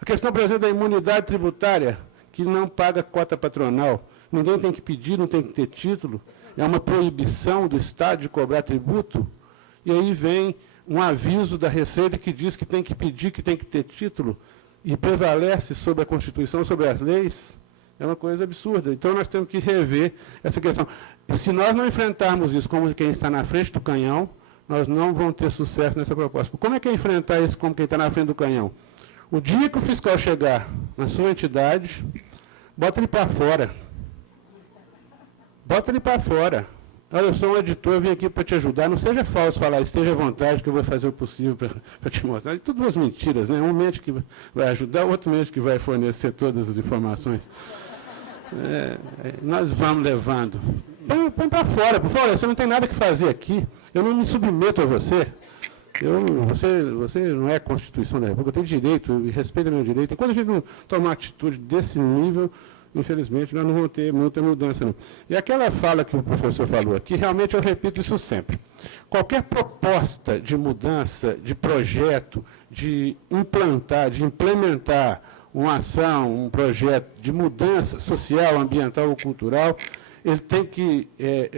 A questão, por exemplo, da imunidade tributária, que não paga cota patronal. Ninguém tem que pedir, não tem que ter título. É uma proibição do Estado de cobrar tributo. E aí vem um aviso da Receita que diz que tem que pedir, que tem que ter título, e prevalece sobre a Constituição, sobre as leis. É uma coisa absurda. Então, nós temos que rever essa questão. Se nós não enfrentarmos isso como quem está na frente do canhão, nós não vamos ter sucesso nessa proposta. Como é que é enfrentar isso como quem está na frente do canhão? O dia que o fiscal chegar na sua entidade, bota ele para fora. Bota ele para fora. Olha, eu sou um editor, eu vim aqui para te ajudar. Não seja falso falar, esteja à vontade que eu vou fazer o possível para te mostrar. Tudo duas mentiras, né? Um mente que vai ajudar, o outro mente que vai fornecer todas as informações. Nós vamos levando. Põe para fora, por favor, você não tem nada que fazer aqui. Eu não me submeto a você. Você não é a Constituição da República, eu tenho direito, e respeito o meu direito. Enquanto a gente não tomar uma atitude desse nível, infelizmente, nós não vamos ter muita mudança, não. E aquela fala que o professor falou aqui, realmente eu repito isso sempre. Qualquer proposta de mudança, de projeto, de implantar, de implementar uma ação, um projeto de mudança social, ambiental ou cultural, ele tem que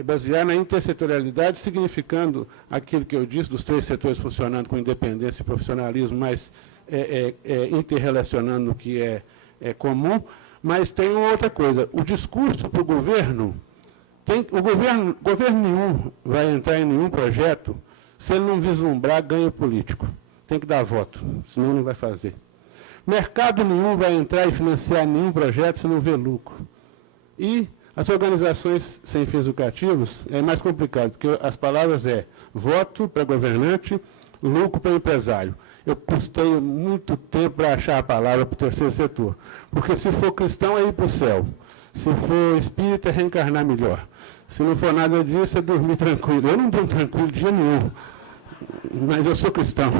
basear na intersetorialidade, significando aquilo que eu disse, dos 3 setores funcionando com independência e profissionalismo, mas interrelacionando no que é comum. Mas tem uma outra coisa, o discurso para o governo, governo nenhum vai entrar em nenhum projeto se ele não vislumbrar ganho político. Tem que dar voto, senão não vai fazer. Mercado nenhum vai entrar e financiar nenhum projeto se não vê lucro. E as organizações sem fins lucrativos é mais complicado, porque as palavras voto para governante, lucro para empresário. Eu custei muito tempo para achar a palavra para o terceiro setor. Porque se for cristão, é ir para o céu. Se for espírita, é reencarnar melhor. Se não for nada disso, é dormir tranquilo. Eu não durmo tranquilo dia nenhum, mas eu sou cristão.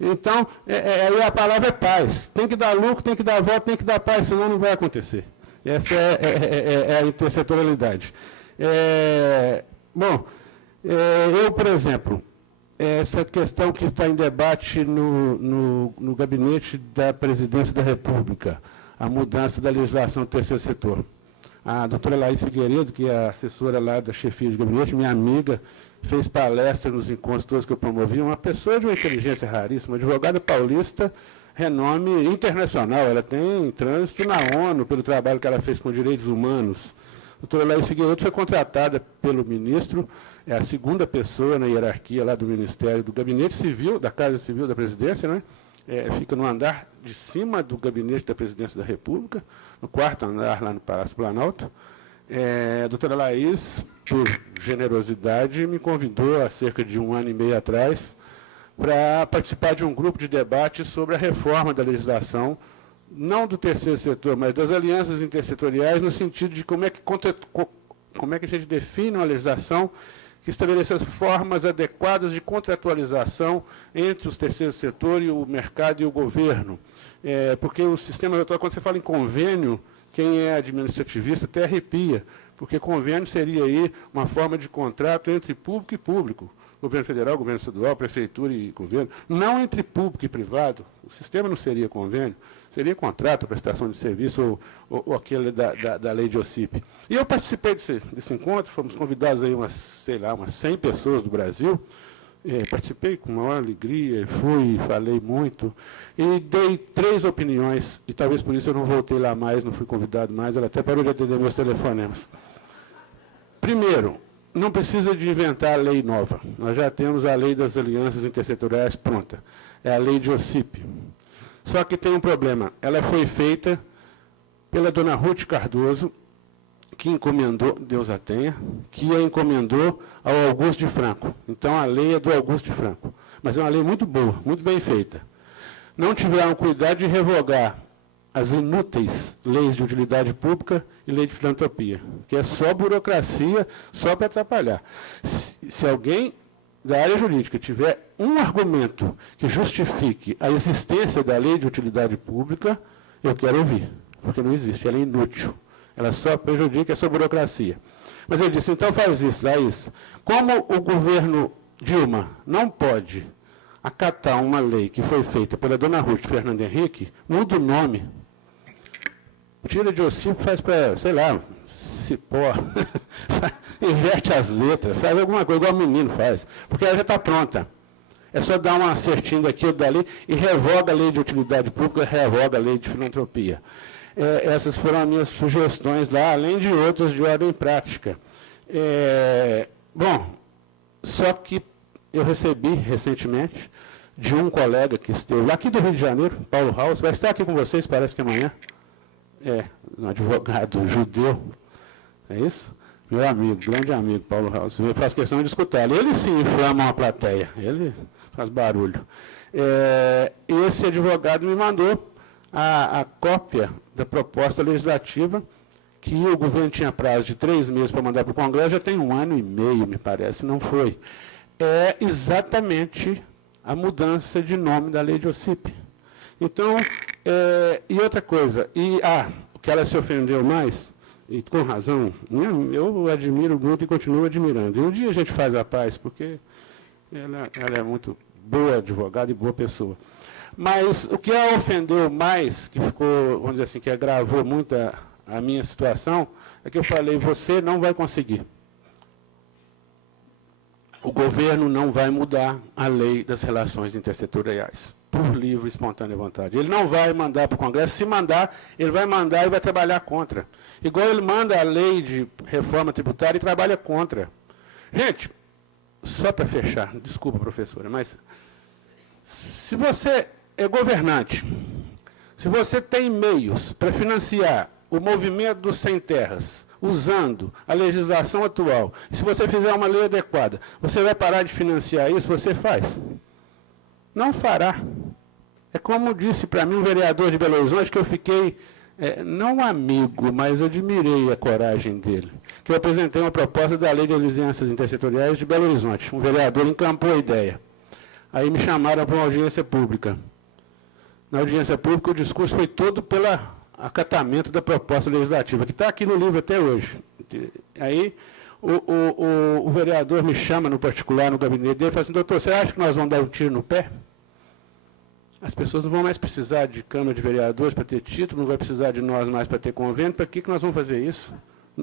Então, aí a palavra é paz. Tem que dar lucro, tem que dar voto, tem que dar paz, senão não vai acontecer. Essa é a intersetorialidade. Eu, por exemplo, essa questão que está em debate no gabinete da Presidência da República, a mudança da legislação do terceiro setor. A doutora Laís Figueiredo, que é a assessora lá da chefia de gabinete, minha amiga, fez palestra nos encontros todos que eu promovi, uma pessoa de uma inteligência raríssima, advogada paulista, renome internacional, ela tem trânsito na ONU pelo trabalho que ela fez com direitos humanos. A doutora Laís Figueiredo foi contratada pelo ministro, é a segunda pessoa na hierarquia lá do Ministério do Gabinete Civil, da Casa Civil da Presidência, né? Fica no andar de cima do Gabinete da Presidência da República, no 4º andar lá no Palácio Planalto. A doutora Laís, por generosidade, me convidou há cerca de 1 ano e meio atrás para participar de um grupo de debate sobre a reforma da legislação, não do terceiro setor, mas das alianças intersetoriais, no sentido de como é que a gente define uma legislação que estabeleça as formas adequadas de contratualização entre os terceiros setores, o mercado e o governo. Porque o sistema atual, quando você fala em convênio, quem é administrativista até arrepia, porque convênio seria aí uma forma de contrato entre público e público. Governo federal, governo estadual, prefeitura e governo, não entre público e privado. O sistema não seria convênio, seria contrato, prestação de serviço ou aquele da lei de OCIP. E eu participei desse encontro, fomos convidados aí umas 100 pessoas do Brasil, participei com maior alegria, fui, falei muito, e dei 3 opiniões, e talvez por isso eu não voltei lá mais, não fui convidado mais, ela até parou de atender meus telefonemas. Primeiro, não precisa de inventar a lei nova. Nós já temos a lei das alianças intersetoriais pronta. É a lei de OCIP. Só que tem um problema. Ela foi feita pela dona Ruth Cardoso, que encomendou, Deus a tenha, que a encomendou ao Augusto de Franco. Então, a lei é do Augusto de Franco. Mas é uma lei muito boa, muito bem feita. Não tiveram cuidado de revogar as inúteis leis de utilidade pública e lei de filantropia, que é só burocracia, só para atrapalhar. Se alguém da área jurídica tiver um argumento que justifique a existência da lei de utilidade pública, eu quero ouvir, porque não existe, ela é inútil. Ela só prejudica, é só burocracia. Mas ele disse, então faz isso, Laís. Como o governo Dilma não pode acatar uma lei que foi feita pela dona Ruth Fernando Henrique, muda o nome. Tira de OCIP, faz para, sei lá, cipó, inverte as letras, faz alguma coisa, igual o menino faz, porque ela já está pronta. É só dar um acertinho daqui ou dali e revoga a lei de utilidade pública, revoga a lei de filantropia. Essas foram as minhas sugestões lá, além de outras de ordem prática. Bom, só que eu recebi recentemente de um colega que esteve lá aqui do Rio de Janeiro, Paulo Haus, vai estar aqui com vocês, parece que amanhã. um advogado judeu, é isso? Meu amigo, grande amigo, Paulo House, eu faço questão de escutá-lo. Ele sim inflama uma plateia, ele faz barulho. Esse advogado me mandou a cópia da proposta legislativa, que o governo tinha prazo de 3 meses para mandar para o Congresso, já tem 1 ano e meio, me parece, não foi. É exatamente a mudança de nome da lei de OCIP. Então, e outra coisa, o que ela se ofendeu mais, e com razão, eu admiro muito e continuo admirando. E um dia a gente faz a paz, porque ela é muito boa advogada e boa pessoa. Mas o que a ofendeu mais, que ficou, vamos dizer assim, que agravou muito a minha situação, é que eu falei, você não vai conseguir. O governo não vai mudar a lei das relações intersetoriais, por livre e espontânea vontade. Ele não vai mandar para o Congresso. Se mandar, ele vai mandar e vai trabalhar contra. Igual ele manda a lei de reforma tributária e trabalha contra. Gente, só para fechar, desculpa, professora, mas se você é governante, se você tem meios para financiar o movimento dos sem terras, usando a legislação atual, se você fizer uma lei adequada, você vai parar de financiar isso? Você faz? Não fará. É como disse para mim um vereador de Belo Horizonte, que eu fiquei, não amigo, mas admirei a coragem dele, que eu apresentei uma proposta da Lei de Alianças Intersetoriais de Belo Horizonte. Um vereador encampou a ideia. Aí me chamaram para uma audiência pública. Na audiência pública, o discurso foi todo pelo acatamento da proposta legislativa, que está aqui no livro até hoje. Aí o vereador me chama no particular, no gabinete dele, e fala assim, doutor, você acha que nós vamos dar um tiro no pé? As pessoas não vão mais precisar de Câmara de Vereadores para ter título, não vai precisar de nós mais para ter convênio, para que nós vamos fazer isso?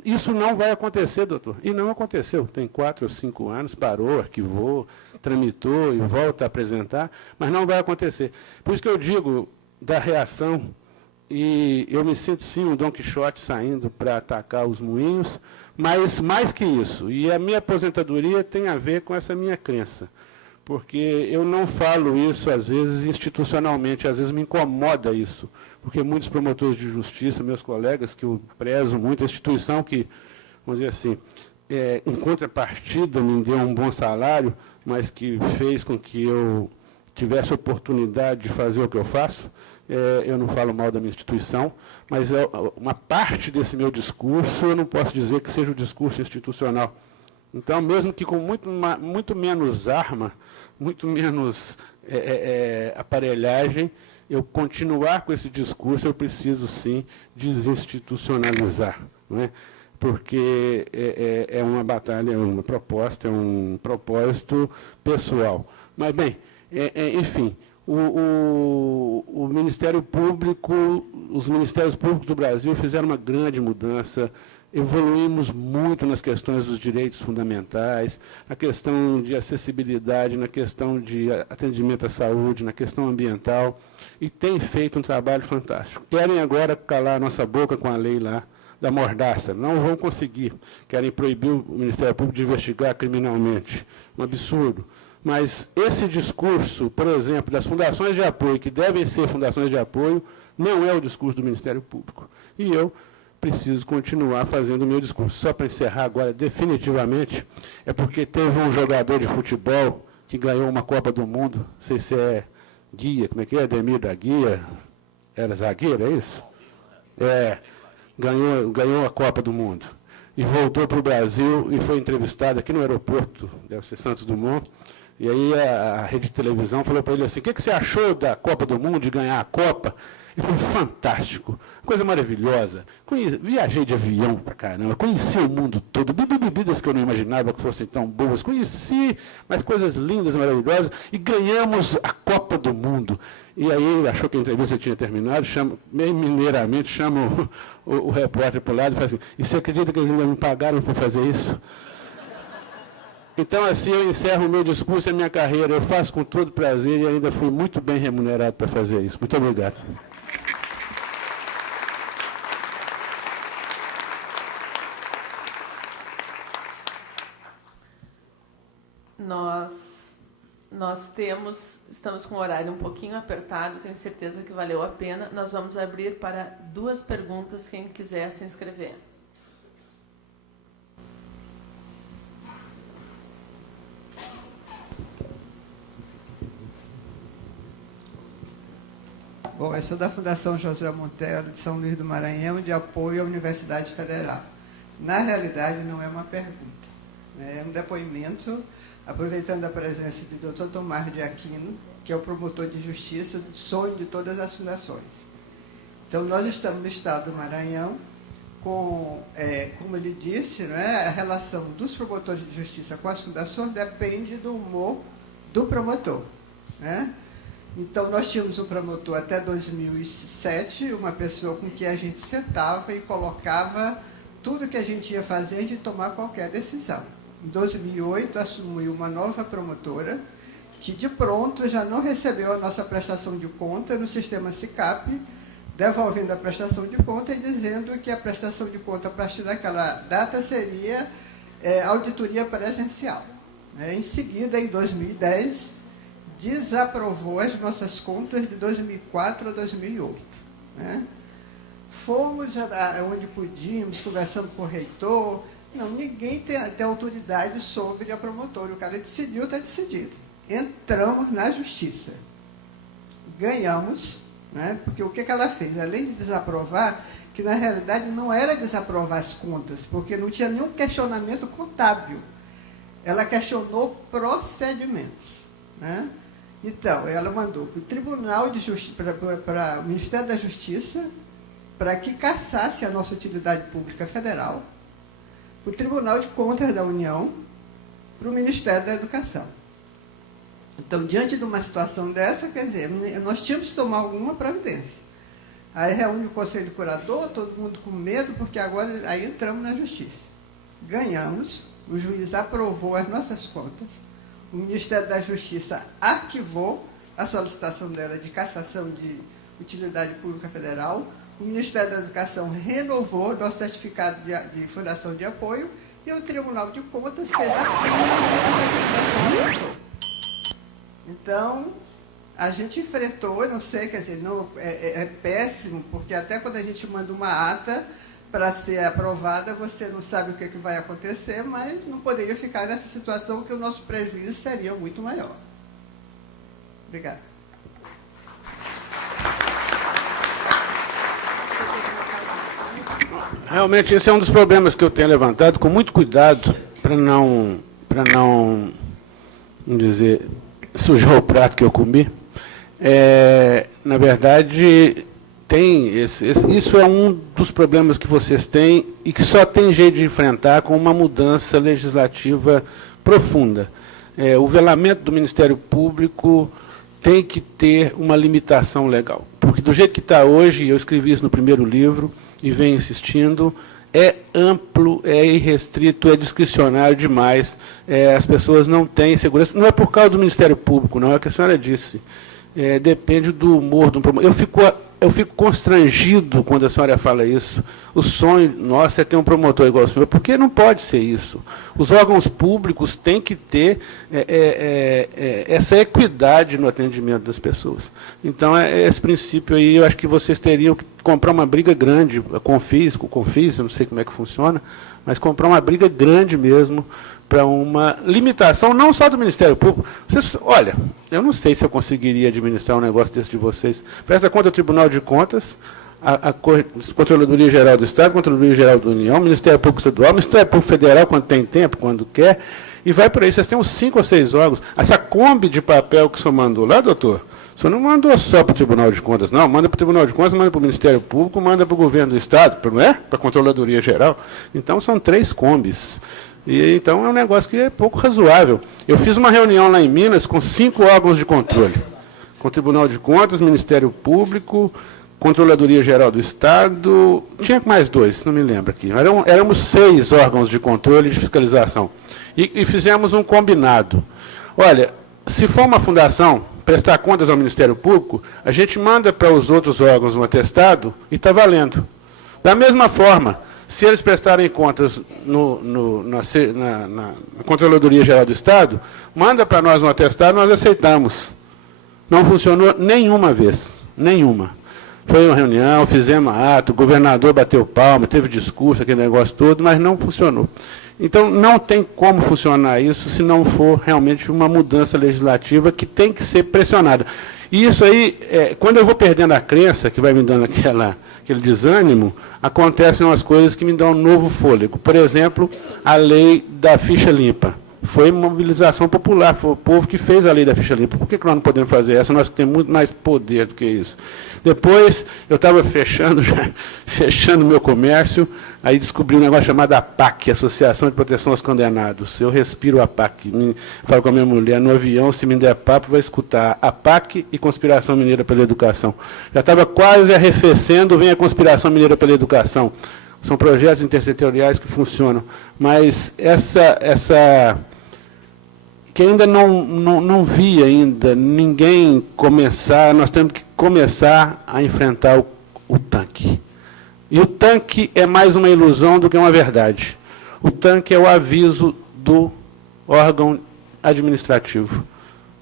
Isso não vai acontecer, doutor. E não aconteceu. Tem 4 ou 5 anos, parou, arquivou, tramitou e volta a apresentar, mas não vai acontecer. Por isso que eu digo da reação, e eu me sinto sim um Dom Quixote saindo para atacar os moinhos, mas mais que isso, e a minha aposentadoria tem a ver com essa minha crença, porque eu não falo isso, às vezes, institucionalmente, às vezes me incomoda isso, porque muitos promotores de justiça, meus colegas, que eu prezo muito, a instituição que, vamos dizer assim, em contrapartida me deu um bom salário, mas que fez com que eu tivesse oportunidade de fazer o que eu faço, eu não falo mal da minha instituição, mas uma parte desse meu discurso, eu não posso dizer que seja o discurso institucional. Então, mesmo que com muito menos arma, muito menos aparelhagem, eu continuar com esse discurso, eu preciso, sim, desinstitucionalizar, não é? Porque é uma batalha, é uma proposta, é um propósito pessoal. Mas, bem, enfim, o Ministério Público, os Ministérios Públicos do Brasil fizeram uma grande mudança, evoluímos muito nas questões dos direitos fundamentais, na questão de acessibilidade, na questão de atendimento à saúde, na questão ambiental, e tem feito um trabalho fantástico. Querem agora calar a nossa boca com a lei lá da mordaça. Não vão conseguir. Querem proibir o Ministério Público de investigar criminalmente. Um absurdo. Mas esse discurso, por exemplo, das fundações de apoio, que devem ser fundações de apoio, não é o discurso do Ministério Público. E eu preciso continuar fazendo o meu discurso. Só para encerrar agora, definitivamente, é porque teve um jogador de futebol que ganhou uma Copa do Mundo, não sei se é Guia, como é que é? Ademir da Guia, era zagueiro, é isso? Ganhou a Copa do Mundo. E voltou para o Brasil e foi entrevistado aqui no aeroporto, deve ser Santos Dumont, e aí a rede de televisão falou para ele assim, o que você achou da Copa do Mundo, de ganhar a Copa? Ele falou, fantástico, coisa maravilhosa. Viajei de avião pra caramba, conheci o mundo todo, bebi bebidas que eu não imaginava que fossem tão boas, conheci mais coisas lindas, maravilhosas, e ganhamos a Copa do Mundo. E aí ele achou que a entrevista tinha terminado, meio mineiramente, chama o repórter para o lado e fala assim, e você acredita que eles ainda me pagaram por fazer isso? Então, assim, eu encerro o meu discurso e a minha carreira. Eu faço com todo prazer e ainda fui muito bem remunerado para fazer isso. Muito obrigado. Nós Estamos com o horário um pouquinho apertado, tenho certeza que valeu a pena. Nós vamos abrir para 2 perguntas, quem quiser se inscrever. Bom, eu sou da Fundação José Monteiro, de São Luís do Maranhão, de apoio à Universidade Federal. Na realidade, não é uma pergunta, né? É um depoimento, aproveitando a presença do Dr. Tomás de Aquino, que é o promotor de justiça, sonho de todas as fundações. Então, nós estamos no estado do Maranhão, como ele disse, né, a relação dos promotores de justiça com as fundações depende do humor do promotor, né? Então, nós tínhamos um promotor até 2007, uma pessoa com quem a gente sentava e colocava tudo que a gente ia fazer de tomar qualquer decisão. Em 2008, assumiu uma nova promotora, que de pronto já não recebeu a nossa prestação de conta no sistema SICAP, devolvendo a prestação de conta e dizendo que a prestação de conta a partir daquela data seria auditoria presencial. Em seguida, em 2010, desaprovou as nossas contas de 2004 a 2008. Né? Fomos onde podíamos, conversando com o reitor. Não, ninguém tem autoridade sobre a promotora. O cara decidiu, está decidido. Entramos na justiça. Ganhamos, né? Porque o que ela fez? Além de desaprovar, que na realidade não era desaprovar as contas, porque não tinha nenhum questionamento contábil. Ela questionou procedimentos. Né? Então, ela mandou para o Tribunal de Justiça, para o Ministério da Justiça, para que cassasse a nossa utilidade pública federal, para o Tribunal de Contas da União, para o Ministério da Educação. Então, diante de uma situação dessa, quer dizer, nós tínhamos que tomar alguma providência. Aí reúne o Conselho Curador, todo mundo com medo, porque agora aí entramos na Justiça. Ganhamos, o juiz aprovou as nossas contas, o Ministério da Justiça arquivou a solicitação dela de cassação de utilidade pública federal, o Ministério da Educação renovou nosso certificado de fundação de apoio e o Tribunal de Contas fez a Então, a gente enfrentou, eu não sei, quer dizer, não, é péssimo, porque até quando a gente manda uma ata para ser aprovada, você não sabe o que vai acontecer, mas não poderia ficar nessa situação que o nosso prejuízo seria muito maior. Obrigada. Realmente, esse é um dos problemas que eu tenho levantado, com muito cuidado, para não, vamos dizer, sujar o prato que eu comi. Na verdade, isso é um dos problemas que vocês têm e que só tem jeito de enfrentar com uma mudança legislativa profunda. O velamento do Ministério Público tem que ter uma limitação legal, porque do jeito que está hoje, eu escrevi isso no primeiro livro e venho insistindo, é amplo, é irrestrito, é discricionário demais, as pessoas não têm segurança, não é por causa do Ministério Público, não, é o que a senhora disse, depende do humor do promotor. Eu fico constrangido quando a senhora fala isso. O sonho nosso é ter um promotor igual ao senhor, porque não pode ser isso. Os órgãos públicos têm que ter essa equidade no atendimento das pessoas. Então, esse princípio aí, eu acho que vocês teriam que comprar uma briga grande, com o Confis, eu não sei como é que funciona, mas comprar uma briga grande mesmo, para uma limitação, não só do Ministério Público. Olha, eu não sei se eu conseguiria administrar um negócio desse de vocês. Presta conta ao Tribunal de Contas, a Controladoria Geral do Estado, Controladoria Geral da União, Ministério Público Estadual, Ministério Público Federal, quando tem tempo, quando quer, e vai por aí. Vocês têm uns 5 ou 6 órgãos. Essa Kombi de papel que o senhor mandou lá, doutor, o senhor não mandou só para o Tribunal de Contas, não. Manda para o Tribunal de Contas, manda para o Ministério Público, manda para o Governo do Estado, não é? Para a Controladoria Geral. Então, são 3 Kombis. E, então, é um negócio que é pouco razoável. Eu fiz uma reunião lá em Minas com 5 órgãos de controle. Com o Tribunal de Contas, Ministério Público, Controladoria Geral do Estado, tinha mais 2, não me lembro aqui. Éramos 6 órgãos de controle e de fiscalização. E fizemos um combinado. Olha, se for uma fundação prestar contas ao Ministério Público, a gente manda para os outros órgãos um atestado e está valendo. Da mesma forma, Se eles prestarem contas na Controladoria Geral do Estado, manda para nós um atestado, nós aceitamos. Não funcionou nenhuma vez, nenhuma. Foi uma reunião, fizemos ato, o governador bateu palma, teve discurso, aquele negócio todo, mas não funcionou. Então, não tem como funcionar isso se não for realmente uma mudança legislativa que tem que ser pressionada. E isso aí, quando eu vou perdendo a crença, que vai me dando aquele desânimo, acontecem umas coisas que me dão um novo fôlego. Por exemplo, a lei da ficha limpa. Foi mobilização popular, foi o povo que fez a lei da ficha limpa. Por que nós não podemos fazer essa? Nós temos muito mais poder do que isso. Depois, eu estava fechando meu comércio, aí descobri um negócio chamado APAC, Associação de Proteção aos Condenados. Eu respiro APAC. Falo com a minha mulher, no avião, se me der papo, vai escutar APAC e Conspiração Mineira pela Educação. Já estava quase arrefecendo, vem a Conspiração Mineira pela Educação. São projetos intersetoriais que funcionam. Mas essa que ainda não vi ainda ninguém começar, nós temos que começar a enfrentar o tanque. E o tanque é mais uma ilusão do que uma verdade. O tanque é o aviso do órgão administrativo.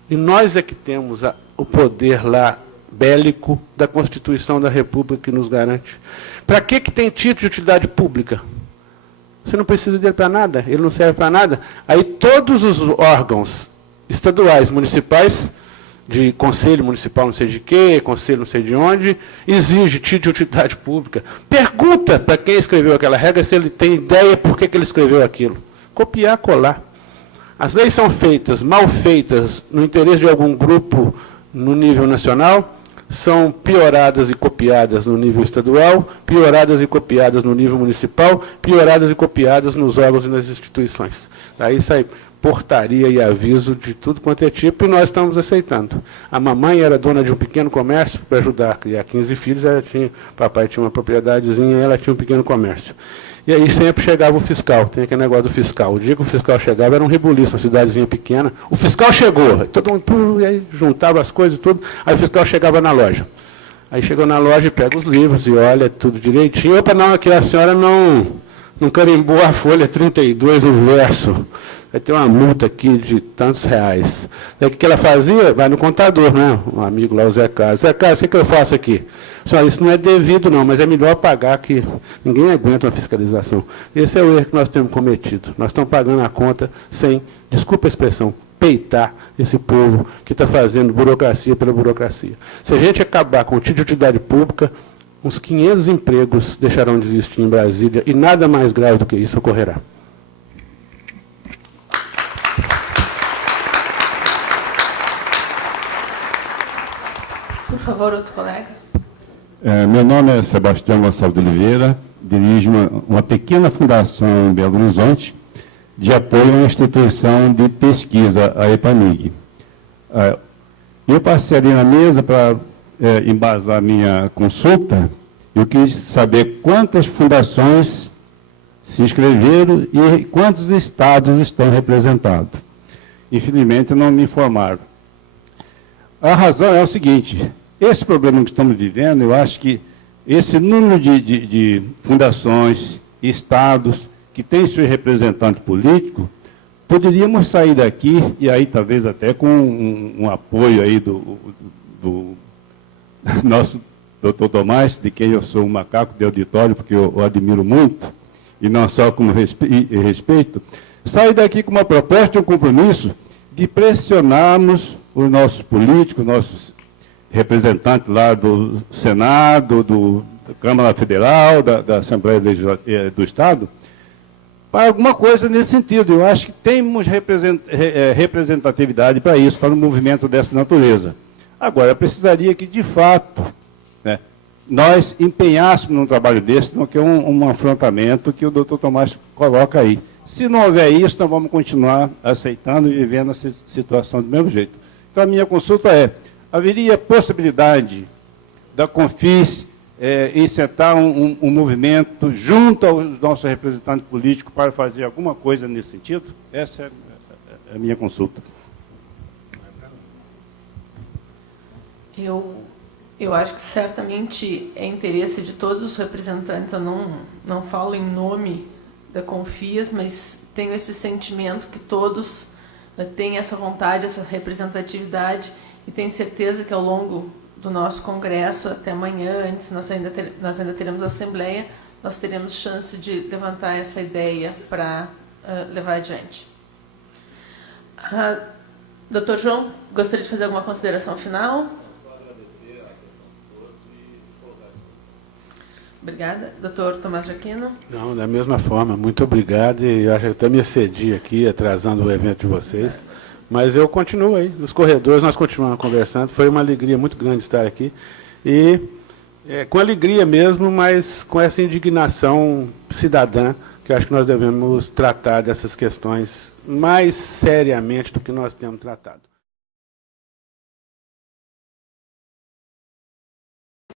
E nós é que temos o poder lá bélico da Constituição da República que nos garante. Para que tem título de utilidade pública? Você não precisa dele para nada, ele não serve para nada. Aí todos os órgãos estaduais, municipais, de conselho municipal não sei de quê, conselho não sei de onde, exige título de utilidade pública. Pergunta para quem escreveu aquela regra se ele tem ideia por que ele escreveu aquilo. Copiar, colar. As leis são feitas, mal feitas, no interesse de algum grupo no nível nacional, são pioradas e copiadas no nível estadual, pioradas e copiadas no nível municipal, pioradas e copiadas nos órgãos e nas instituições. Aí sai portaria e aviso de tudo quanto é tipo, e nós estamos aceitando. A mamãe era dona de um pequeno comércio para ajudar a criar 15 filhos, papai tinha uma propriedadezinha, ela tinha um pequeno comércio. E aí sempre chegava o fiscal, tem aquele negócio do fiscal. O dia que o fiscal chegava era um rebuliço, uma cidadezinha pequena. O fiscal chegou, todo mundo e aí juntava as coisas e tudo, aí o fiscal chegava na loja. Aí chegou na loja e pega os livros e olha tudo direitinho. Opa, não, aqui a senhora não carimbou a folha 32 no verso. Vai ter uma multa aqui de tantos reais. Daí o que ela fazia? Vai no contador, né? Um amigo lá, o Zé Carlos. Zé Carlos, o que eu faço aqui? Senhora, isso não é devido não, mas é melhor pagar que ninguém aguenta uma fiscalização. Esse é o erro que nós temos cometido. Nós estamos pagando a conta sem, desculpa a expressão, peitar esse povo que está fazendo burocracia pela burocracia. Se a gente acabar com o título de utilidade pública, uns 500 empregos deixarão de existir em Brasília e nada mais grave do que isso ocorrerá. Por favor, outro colega. Meu nome é Sebastião Gonçalves de Oliveira, dirijo uma pequena fundação em Belo Horizonte de apoio a uma instituição de pesquisa, a EPAMIG. Eu passei ali na mesa para embasar minha consulta. Eu quis saber quantas fundações se inscreveram e quantos estados estão representados. Infelizmente, não me informaram. A razão é o seguinte: esse problema que estamos vivendo, eu acho que esse número de fundações, estados, que tem seu representante político, poderíamos sair daqui, e aí talvez até com um apoio aí do nosso doutor Tomás, de quem eu sou um macaco de auditório, porque eu admiro muito, e não só como respeito, sair daqui com uma proposta e um compromisso de pressionarmos os nossos políticos, nossos representantes lá do Senado, da Câmara Federal, da Assembleia do Estado, para alguma coisa nesse sentido. Eu acho que temos representatividade para isso, para um movimento dessa natureza. Agora, eu precisaria que, de fato, né, nós empenhássemos num trabalho desse, não que é um afrontamento que o doutor Tomás coloca aí. Se não houver isso, nós vamos continuar aceitando e vivendo essa situação do mesmo jeito. Então, a minha consulta é: haveria possibilidade da Confis incitar um movimento junto aos nossos representantes políticos para fazer alguma coisa nesse sentido? Essa é a minha consulta. Eu Eu acho que certamente é interesse de todos os representantes, eu não falo em nome da Confias, mas tenho esse sentimento que todos têm essa vontade, essa representatividade, e tenho certeza que ao longo do nosso congresso, até amanhã, antes nós ainda teremos a assembleia, nós teremos chance de levantar essa ideia para levar adiante. Dr. João, gostaria de fazer alguma consideração final? Obrigada. Doutor Tomás de Aquino? Não, da mesma forma, muito obrigado. E eu acho que até me excedi aqui, atrasando o evento de vocês. Mas eu continuo aí, nos corredores, nós continuamos conversando. Foi uma alegria muito grande estar aqui. E com alegria mesmo, mas com essa indignação cidadã, que eu acho que nós devemos tratar dessas questões mais seriamente do que nós temos tratado.